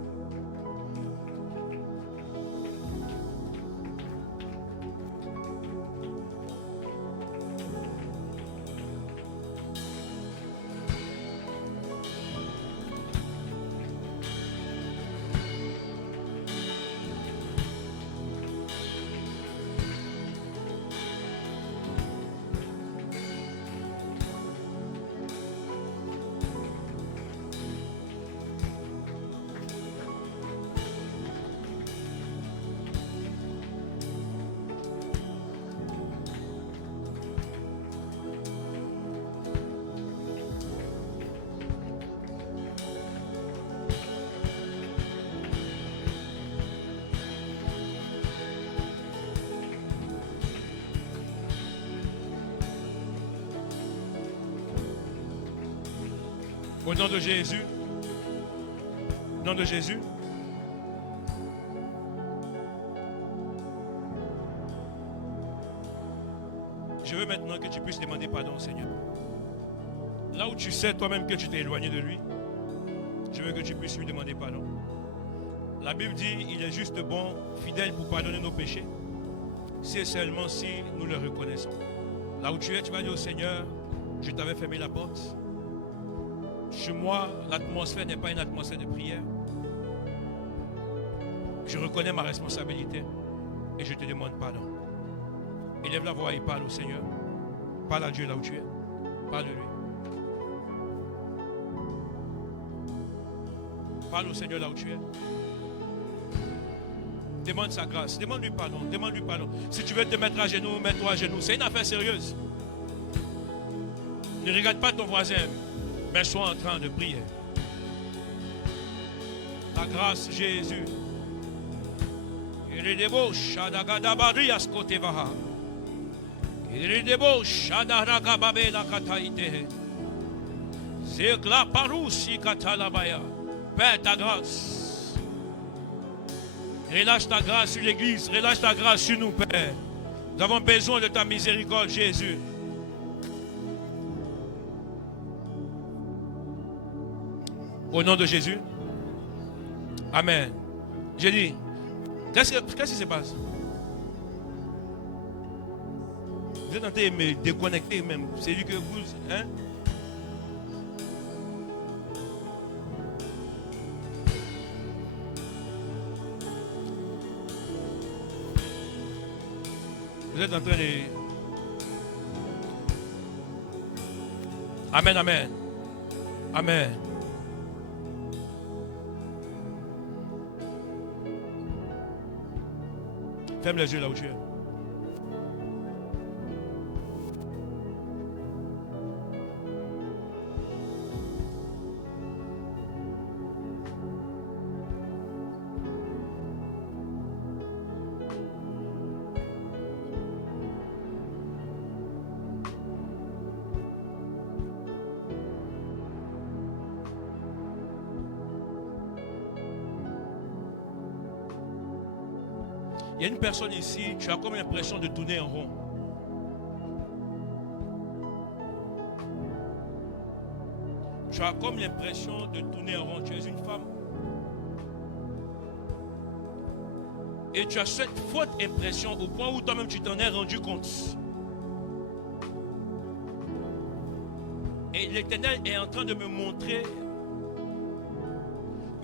Au nom de Jésus. Au nom de Jésus. Je veux maintenant que tu puisses demander pardon au Seigneur. Là où tu sais toi-même que tu t'es éloigné de lui, je veux que tu puisses lui demander pardon. La Bible dit, il est juste bon, fidèle pour pardonner nos péchés. C'est seulement si nous le reconnaissons. Là où tu es, tu vas dire au Seigneur, je t'avais fermé la porte. Chez moi, l'atmosphère n'est pas une atmosphère de prière. Je reconnais ma responsabilité et je te demande pardon. Élève la voix et parle au Seigneur. Parle à Dieu là où tu es. Parle-lui. Parle au Seigneur là où tu es. Demande sa grâce. Demande-lui pardon. Demande-lui pardon. Si tu veux te mettre à genoux, mets-toi à genoux. C'est une affaire sérieuse. Ne regarde pas ton voisin, mais sois en train de prier. La grâce, Jésus. Il est beau, Shadagadabari Askotevaha. Il est beau, Shadaragababe la Kataïte. Zegla Parousi Katalabaya. Père, ta grâce. Relâche ta grâce sur l'église. Relâche ta grâce sur nous, Père. Nous avons besoin de ta miséricorde, Jésus. Au nom de Jésus. Amen. J'ai dit, qu'est-ce qui se passe? Vous êtes en train de me déconnecter même. C'est lui que vous... Hein? Vous êtes en train de... Amen, amen. Amen. Ferme les yeux là où tu es. Il y a une personne ici, tu as comme l'impression de tourner en rond. Tu as comme l'impression de tourner en rond. Tu es une femme. Et tu as cette forte impression au point où toi-même tu t'en es rendu compte. Et l'Éternel est en train de me montrer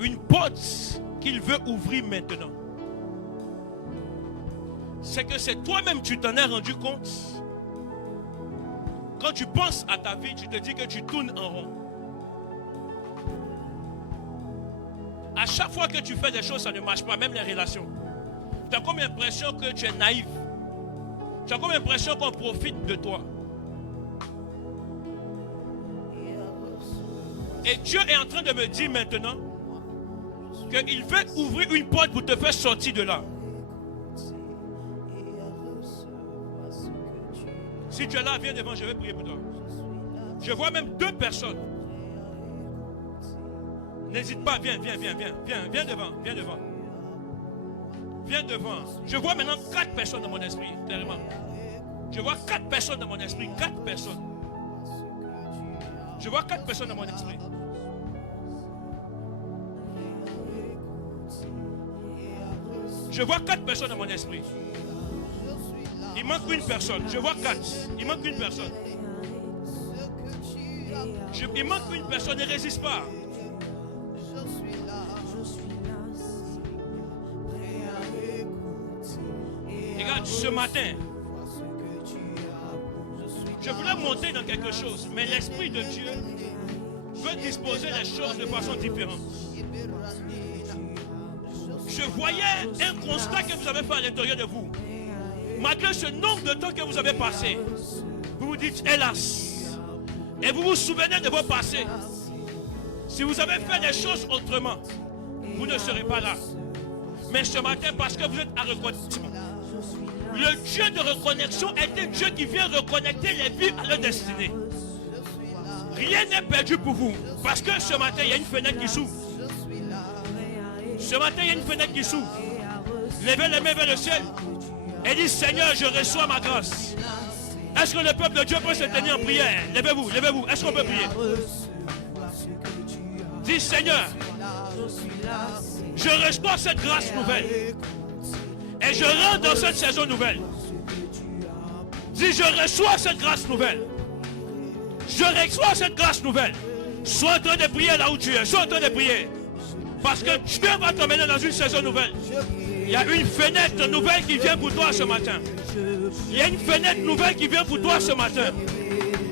une porte qu'il veut ouvrir maintenant. C'est que c'est toi-même tu t'en es rendu compte. Quand tu penses à ta vie, tu te dis que tu tournes en rond. À chaque fois que tu fais des choses, ça ne marche pas, même les relations. Tu as comme l'impression que tu es naïf. Tu as comme l'impression qu'on profite de toi. Et Dieu est en train de me dire maintenant qu'il veut ouvrir une porte pour te faire sortir de là. Si tu es là, viens devant, je vais prier pour toi. Je vois même 2 personnes. N'hésite pas, viens devant. Viens devant. Je vois maintenant 4 personnes dans mon esprit, clairement. Je vois 4 personnes dans mon esprit, 4 personnes. Je vois 4 personnes dans mon esprit. Je vois 4 personnes dans mon esprit. Il manque une personne. Je vois 4. Il manque une personne. Il manque une personne. Ne résiste pas. Regarde, ce matin, je voulais monter dans quelque chose, mais l'Esprit de Dieu veut disposer les choses de façon différente. Je voyais un constat que vous avez fait à l'intérieur de vous. Malgré ce nombre de temps que vous avez passé, vous vous dites hélas. Et vous vous souvenez de vos passés. Si vous avez fait des choses autrement, vous ne serez pas là. Mais ce matin, parce que vous êtes à reconnexion, le Dieu de reconnexion est un Dieu qui vient reconnecter les vies à leur destinée. Rien n'est perdu pour vous. Parce que ce matin, il y a une fenêtre qui s'ouvre. Ce matin, il y a une fenêtre qui s'ouvre. Levez les mains vers le ciel et dites, Seigneur, je reçois ma grâce. Est-ce que le peuple de Dieu peut se tenir en prière? Levez-vous, levez-vous. Est-ce qu'on peut prier? Dis, Seigneur, je reçois cette grâce nouvelle. Et je rentre dans cette saison nouvelle. Dis, je reçois cette grâce nouvelle. Je reçois cette grâce nouvelle. Sois en train de prier là où tu es. Sois en train de prier. Parce que Dieu va t'emmener dans une saison nouvelle. Il y a une fenêtre nouvelle qui vient pour toi ce matin. Il y a une fenêtre nouvelle qui vient pour toi ce matin.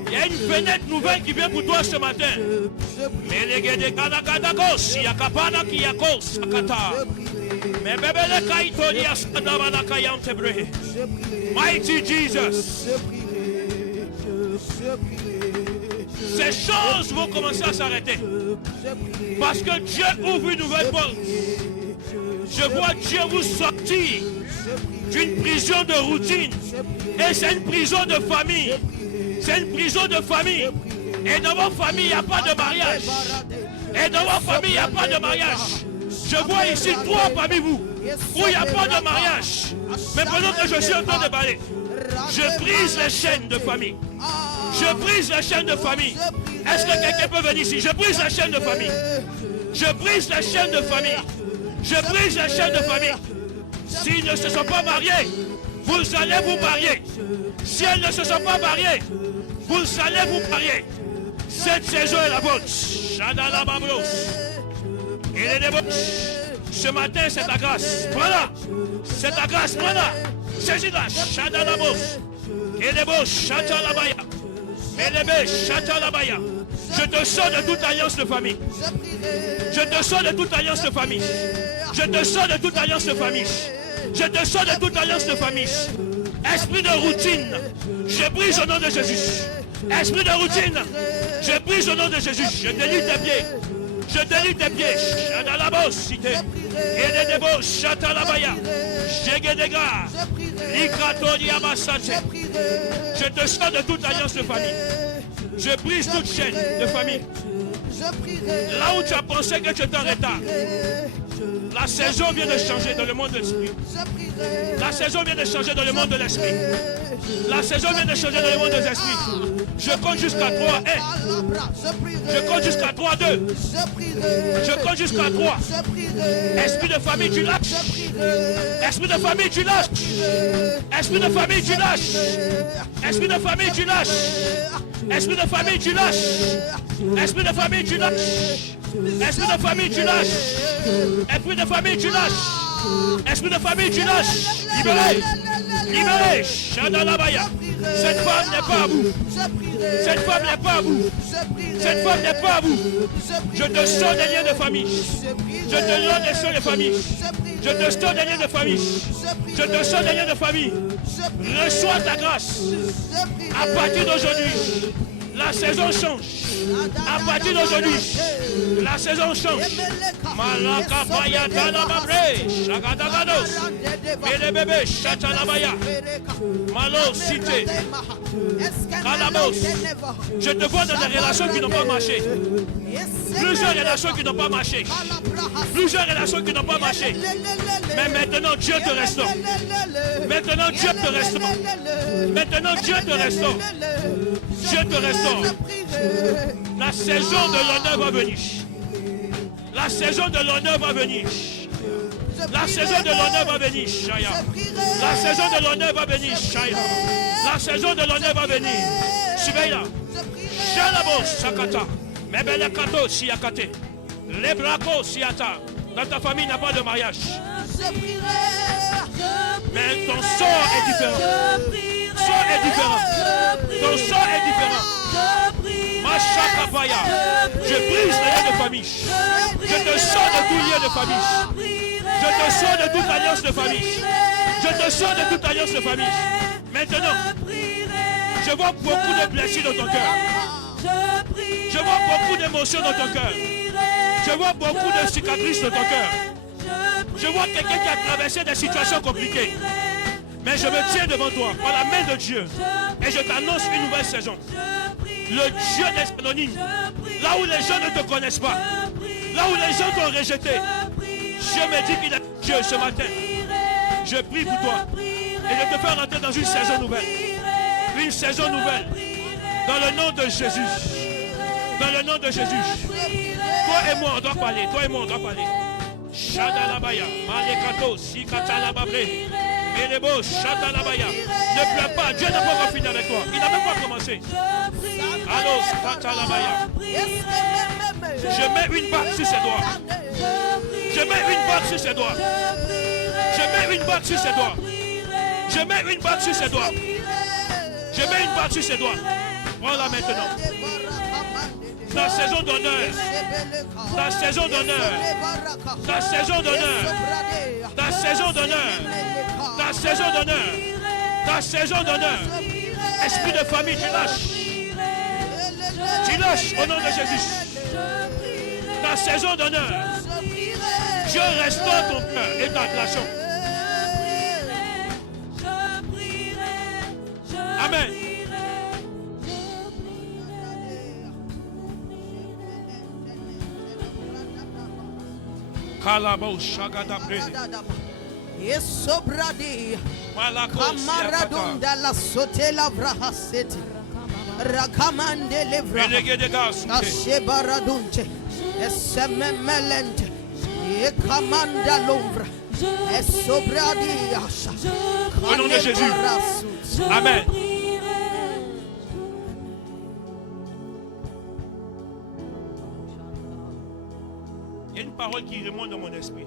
Il y a une fenêtre nouvelle qui vient pour toi ce matin. Mighty Jesus. Ces choses vont commencer à s'arrêter. Parce que Dieu ouvre une nouvelle porte. Je vois Dieu vous sortir d'une prison de routine. Et c'est une prison de famille. C'est une prison de famille. Et dans votre famille, il n'y a pas de mariage. Et dans votre famille, il n'y a pas de mariage. Je vois ici 3 parmi vous où il n'y a pas de mariage. Mais pendant que je suis en train de parler, je brise les chaînes de famille. Je brise les chaînes de famille. Est-ce que quelqu'un peut venir ici? Je brise les chaînes de famille. Je brise les chaînes de famille. Je brise les chaînes de famille. S'ils ne se sont pas mariés, vous allez vous marier. Si elles ne se sont pas mariées, vous allez vous marier. Cette saison est la vôtre. Ce matin, c'est ta grâce. Voilà. C'est ta grâce. Voilà. Saisis-la. Je te sors de toute alliance de famille. Je te sors de toute alliance de famille. Je te sors de toute alliance de famille. Je te sors de toute alliance de famille. Esprit de routine, je brise au nom de Jésus. Esprit de routine, je brise au nom de Jésus. Je délie tes pieds. Je délie tes pieds. Je te sors de toute alliance de famille. Je brise toute chaîne de famille. Là où tu as pensé que tu étais en retard, la saison vient de changer dans le monde de l'esprit. La saison vient de changer dans le monde de l'esprit. La saison vient de changer dans le monde de l'esprit. Je compte jusqu'à 3. 1. Je compte jusqu'à 3, 2. Je compte jusqu'à 3. Esprit de famille, tu lâches. Esprit de famille, tu lâches. Esprit de famille, tu lâches. Esprit de famille, tu lâches. Esprit de famille, tu lâches. Esprit de famille, tu lâches. Esprit de famille, tu lâches. Esprit de famille, tu lâches. Esprit de famille, tu lâches. Libéré. Libéré. Shadalabaya. Cette femme n'est pas à vous. Cette femme n'est pas à vous. Cette femme n'est pas à vous. Je te sors des liens de famille. Je te sors des liens de famille. Je te sors des liens de famille. Je te sors des liens de famille. Reçois ta grâce. À partir d'aujourd'hui, la saison change. À partir d'aujourd'hui, la saison change. Malakapaya Tanamabre, Shagadagados, et les bébés Chatanabaya, Malo Cité, Kalabos. Je te vois dans des relations qui n'ont pas marché. Plusieurs relations qui n'ont pas marché. Plusieurs relations qui n'ont pas marché. Mais maintenant Dieu te restaure. Maintenant Dieu te restaure. Maintenant Dieu te restaure. Dieu te restaure. La saison de l'honneur va venir. La saison de l'honneur va venir. La saison de l'honneur va venir, Shaya. La saison de l'honneur va venir, Shaya. La saison de l'honneur va venir. Suivez-la. Shalabos, Sakata. Mebelekato, Siakate. Lebrako, Siata. Dans ta famille, il n'y a pas de mariage. Mais ton sort est différent. Sort est différent. Ton sort est différent. Machakapaya. Je brise les liens de famille. Je te sors de tout lien de famille. Je te sors de toute alliance de famille. Je te sors de toute alliance de famille. Maintenant, je vois beaucoup de blessures dans ton cœur. Je vois beaucoup d'émotions dans ton cœur. Je vois beaucoup de cicatrices dans ton cœur. Je vois quelqu'un qui a traversé des situations compliquées. Mais je me tiens devant toi par la main de Dieu. Et je t'annonce une nouvelle saison. Le Dieu des anonymes. Là où les gens ne te connaissent pas. Là où les gens t'ont rejeté. Je me dis qu'il est Dieu ce matin. Je prie pour toi. Et je te fais rentrer dans une saison nouvelle. Une saison nouvelle. Dans le nom de Jésus. Dans le nom de Jésus. Toi et moi, on doit parler. Toi et moi, on doit parler. Shadalabaya. Malekato. Sikatalababre. Elebo. Shadalabaya. Ne pleure pas. Dieu n'a pas encore fini avec toi. Il n'a même pas commencé. Allô, Skatalabaya. Je mets une bague sur ses doigts. Je mets une bague sur ses doigts. Je mets une bague sur ses doigts. Je mets une bague sur ses doigts. Je mets une bague sur ses doigts. Prends-la maintenant. Ta saison d'honneur. Ta saison d'honneur. Ta saison d'honneur. Ta saison d'honneur. Ta saison d'honneur. Ta saison d'honneur. Esprit de famille, tu lâches. Tu lâches au nom de Jésus. Ta saison d'honneur. Dieu restaure ton cœur et ta relation. Amen. Kalabo shagada pre. Yesobradi. Kamaradunda la sotela vrahaseti. Rakamande levra. Ashebaradunte. Esememelente. Yekamanda lombra. Esobradi asha. Au nom de Jésus. Amen. Il y a une parole qui remonte dans mon esprit.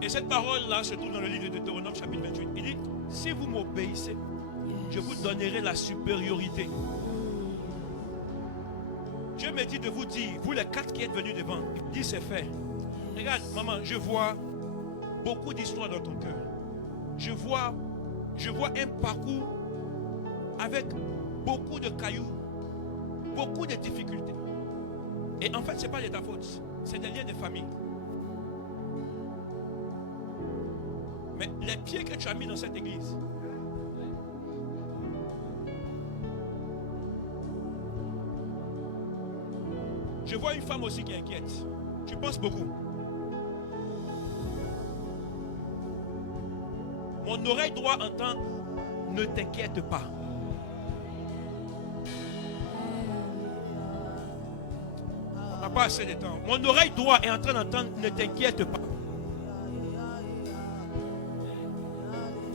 Et cette parole-là se trouve dans le livre de Deutéronome chapitre 28. Il dit, si vous m'obéissez, je vous donnerai la supériorité. Dieu me dit de vous dire, vous les 4 qui êtes venus devant, il dit c'est fait. Regarde, maman, je vois beaucoup d'histoires dans ton cœur. Je vois un parcours avec beaucoup de cailloux, beaucoup de difficultés. Et en fait, ce n'est pas de ta faute, c'est des liens de famille. Mais les pieds que tu as mis dans cette église, je vois une femme aussi qui est inquiète. Tu penses beaucoup. Mon oreille droite entend, ne t'inquiète pas. On n'a pas assez de temps. Mon oreille droite est en train d'entendre, ne t'inquiète pas.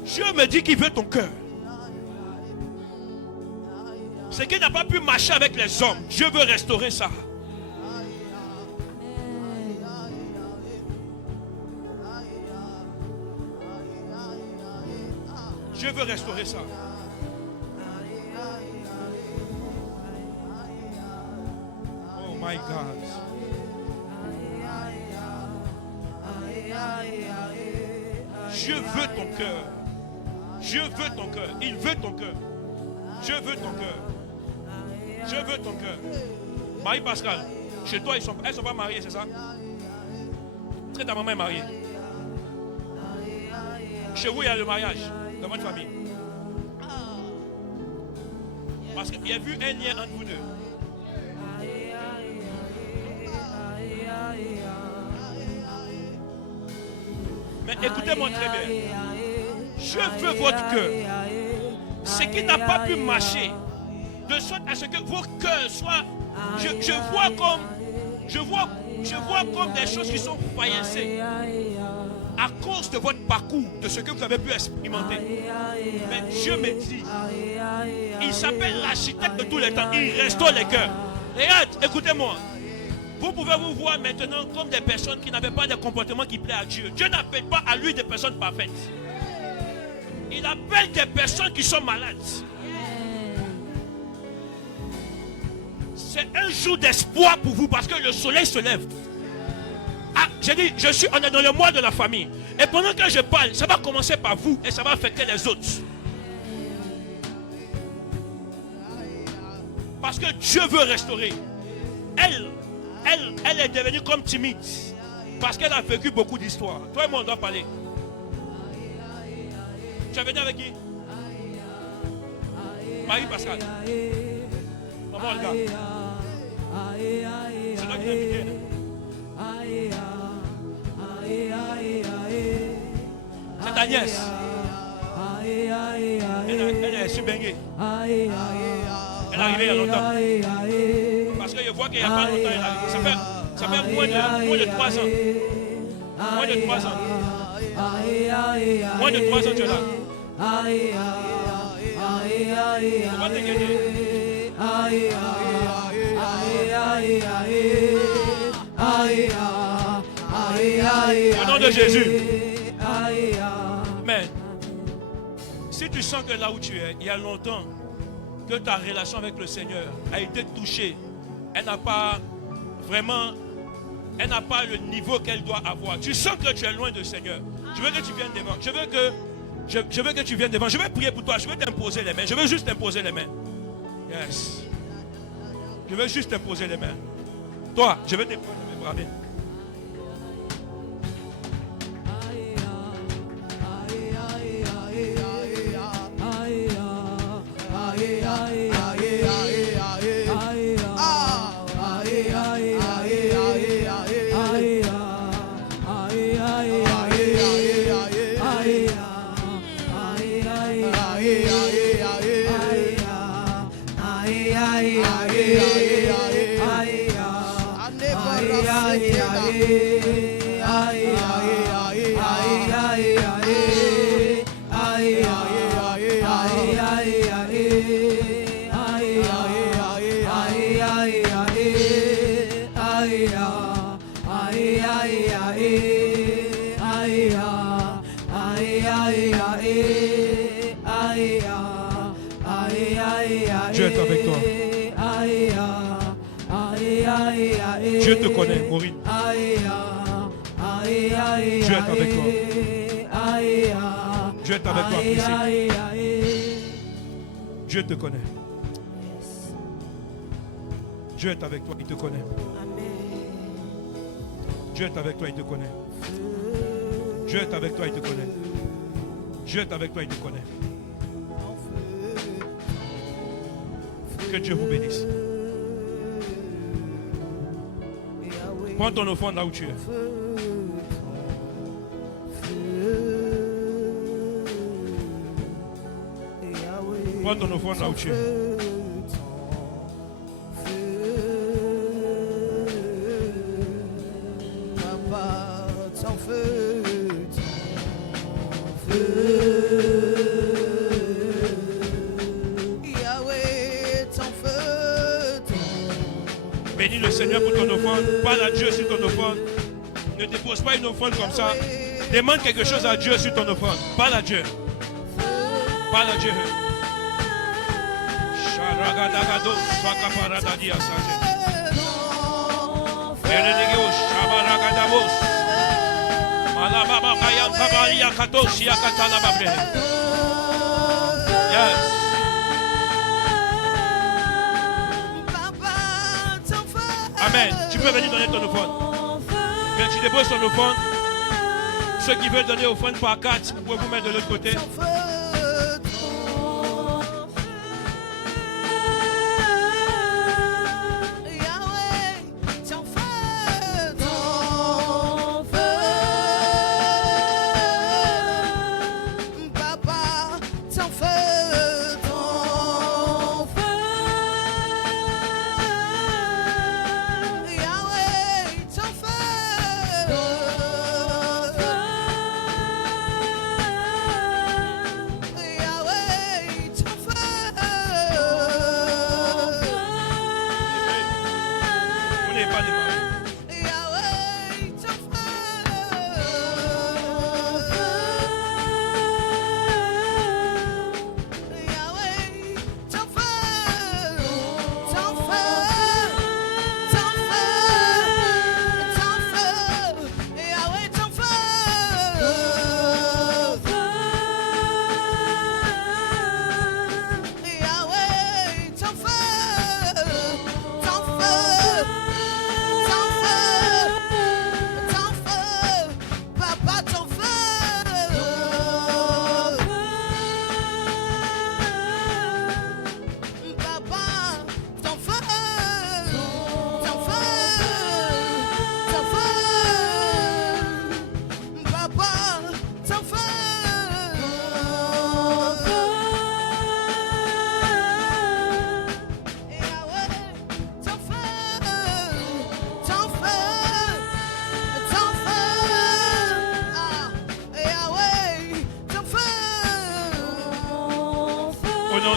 Dieu me dit qu'il veut ton cœur. Ce qui n'a pas pu marcher avec les hommes, Dieu veut restaurer ça. Dieu veut restaurer ça. Oh my God. Dieu veut ton cœur. Dieu veut ton cœur. Il veut ton cœur. Dieu veut ton cœur. Dieu veut ton cœur. Marie-Pascal, chez toi, elles ne sont pas mariées, c'est ça? Est-ce que ta maman est mariée? Chez vous, il y a le mariage dans votre famille. Parce qu'il y a vu un lien entre vous deux. Mais écoutez-moi très bien. Je veux votre cœur. Ce qui n'a pas pu marcher, de sorte à ce que vos cœurs soient. Je vois comme des choses qui sont faillancées à cause de votre parcours, de ce que vous avez pu expérimenter. Mais Dieu me dit, il s'appelle l'architecte de tous les temps. Il restaure les cœurs. Regarde, écoutez-moi. Vous pouvez vous voir maintenant comme des personnes qui n'avaient pas de comportement qui plaît à Dieu. Dieu n'appelle pas à lui des personnes parfaites. Il appelle des personnes qui sont malades. C'est un jour d'espoir pour vous parce que le soleil se lève. Ah, j'ai dit, on est dans le mois de la famille. Et pendant que je parle, ça va commencer par vous et ça va affecter les autres. Parce que Dieu veut restaurer. Elle est devenue comme timide. Parce qu'elle a vécu beaucoup d'histoires. Toi et moi, on doit parler. Tu es venu avec qui? Marie-Pascal. Maman Olga. C'est là qu'il est invité. C'est ta nièce. Elle est subbenguée. Elle est arrivée il y a longtemps. Parce que je vois qu'il n'y a pas longtemps, elle est arrivée. Ça fait moins de 3 ans. Moins de 3 ans. Moins de 3 ans, tu es là. On va te gagner. Au nom de Jésus. Mais si tu sens que là où tu es, il y a longtemps que ta relation avec le Seigneur a été touchée, elle n'a pas vraiment, elle n'a pas le niveau qu'elle doit avoir. Tu sens que tu es loin du Seigneur. Je veux que tu viennes devant. Je veux que tu viennes devant. Je vais prier pour toi. Je vais t'imposer les mains. Je veux juste t'imposer les mains. Yes. Je veux juste t'imposer les mains. Toi, je vais t'imposer mes bras. Viens. Dieu est avec toi. Dieu te connaît, Maureen. Dieu est avec toi. Dieu est avec toi, Priscille. Dieu te connaît. Dieu est avec toi, il te connaît. Dieu est avec toi, il te connaît. Dieu est avec toi, il te connaît. Dieu est avec toi, il te connaît. Que Dieu vous bénisse. Prends ton offrande là où tu es. Prends ton offrande là où tu es. Bénis le Seigneur pour ton offrande. Parle à Dieu sur ton offrande. Ne dépose pas une offrande comme ça. Demande quelque chose à Dieu sur ton offrande. Parle à Dieu. Parle à Dieu. Yes. Amen. Tu peux venir donner ton offrande. Mais tu déposes ton offrande. Ceux qui veulent donner offrande par carte, vous pouvez vous mettre de l'autre côté.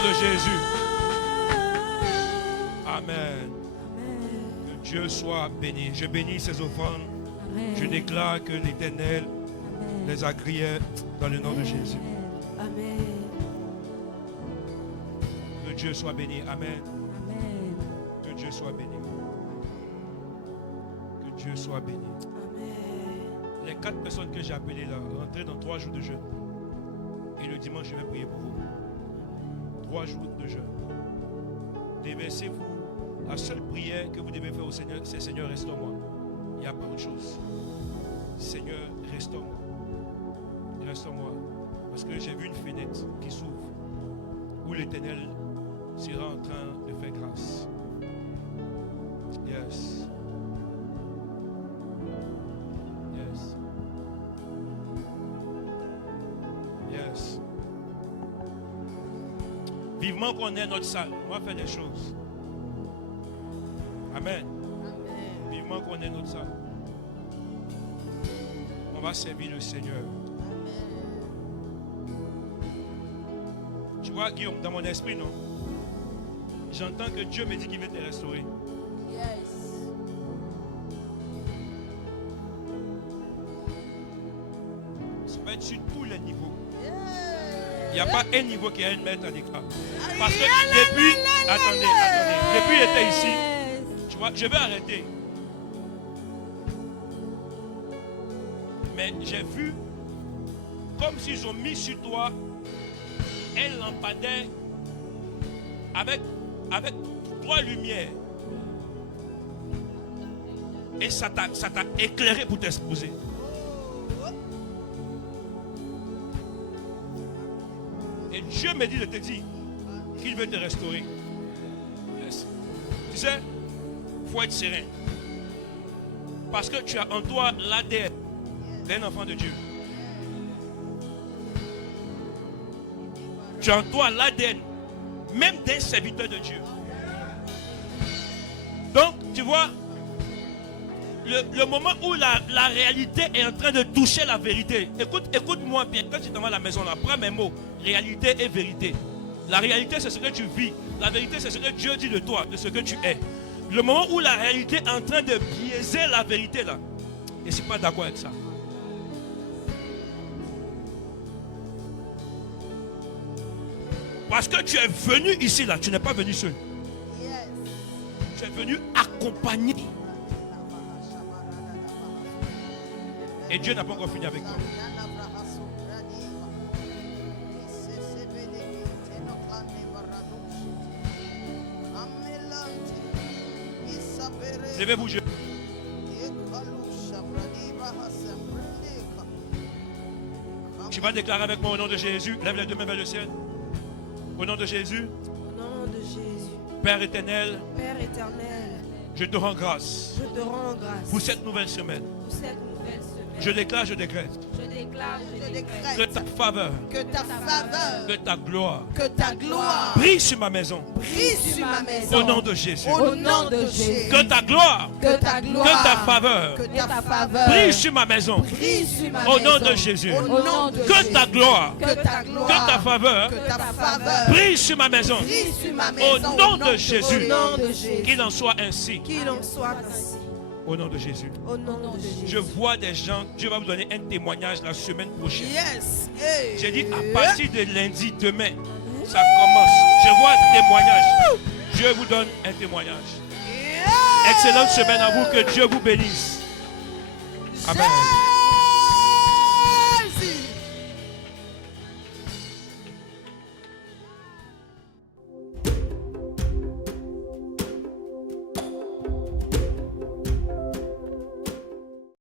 de Jésus. Amen. Que Dieu soit béni. Je bénis ces offrandes. Je déclare que l'Éternel les a grillées dans le nom de Jésus. Amen. Que Dieu soit béni. Amen. Que Dieu soit béni. Que Dieu soit béni. Amen. Les 4 personnes que j'ai appelées là, rentrez dans 3 jours de jeûne. Et le dimanche, je vais prier pour vous. 3 jours de jeûne. Déversez-vous. La seule prière que vous devez faire au Seigneur, c'est Seigneur, restaure-moi. Il n'y a pas autre chose. Seigneur, restaure-moi. Restaure-moi. Parce que j'ai vu une fenêtre qui s'ouvre où l'Éternel sera en train de faire grâce. Yes. Yes. Yes. Vivement qu'on ait notre salle. On va faire des choses. Amen. Vivement qu'on ait notre salle. On va servir le Seigneur. Tu vois, Guillaume, dans mon esprit, non? J'entends que Dieu me dit qu'il veut te restaurer. Ça va être sur tous les niveaux. Il n'y a pas un niveau qui a une mettre en écart. Parce que depuis, attendez, depuis il était ici, tu vois, je vais arrêter. Mais j'ai vu comme s'ils ont mis sur toi un lampadaire avec 3 lumières. Et ça t'a éclairé pour t'exposer. Et Dieu me dit de te dire qu'il veut te restaurer. Yes. Tu sais, il faut être serein. Parce que tu as en toi l'ADN d'un enfant de Dieu. Tu as en toi l'ADN même d'un serviteur de Dieu. Donc, tu vois, le moment où la réalité est en train de toucher la vérité. Écoute-moi bien, quand tu t'en vas à la maison, là, prends mes mots. Réalité et vérité. La réalité, c'est ce que tu vis. La vérité, c'est ce que Dieu dit de toi, de ce que tu es. Le moment où la réalité est en train de biaiser la vérité, là, et je ne suis pas d'accord avec ça. Parce que tu es venu ici, là, tu n'es pas venu seul. Tu es venu accompagné. Et Dieu n'a pas encore fini avec toi. Levez-vous, je. Tu vas déclarer avec moi au nom de Jésus. Lève les deux mains vers le ciel. Au nom de Jésus. Au nom de Jésus. Père éternel. Père éternel. Je te rends grâce. Je te rends grâce. Pour cette nouvelle semaine. Pour cette nouvelle semaine. Je déclare, je décrète. Je déclare, je décrète. Que ta faveur. Que ta faveur. Que ta gloire. Que ta gloire. Brille sur ma maison. Brille sur ma maison. Au nom de Jésus. Au nom de Jésus. Que ta gloire. Que ta gloire. Que ta faveur. Que ta faveur. Brille sur ma maison. Brille sur ma Au maison. nom de Jésus. Au nom de Que Jésus. ta gloire. Que ta gloire. Que ta faveur. Que ta faveur. Brille sur ma maison. Brille sur ma maison. Au nom de Jésus. Au nom de Jésus. Qu'il en soit ainsi. Qu'il en soit ainsi. Au nom de Jésus. Au nom de Jésus. Je vois des gens, Dieu va vous donner un témoignage la semaine prochaine. Yes. Hey. J'ai dit à partir de lundi, demain, ça commence. Je vois un témoignage. Dieu vous donne un témoignage. Yeah. Excellente semaine à vous, que Dieu vous bénisse. Amen.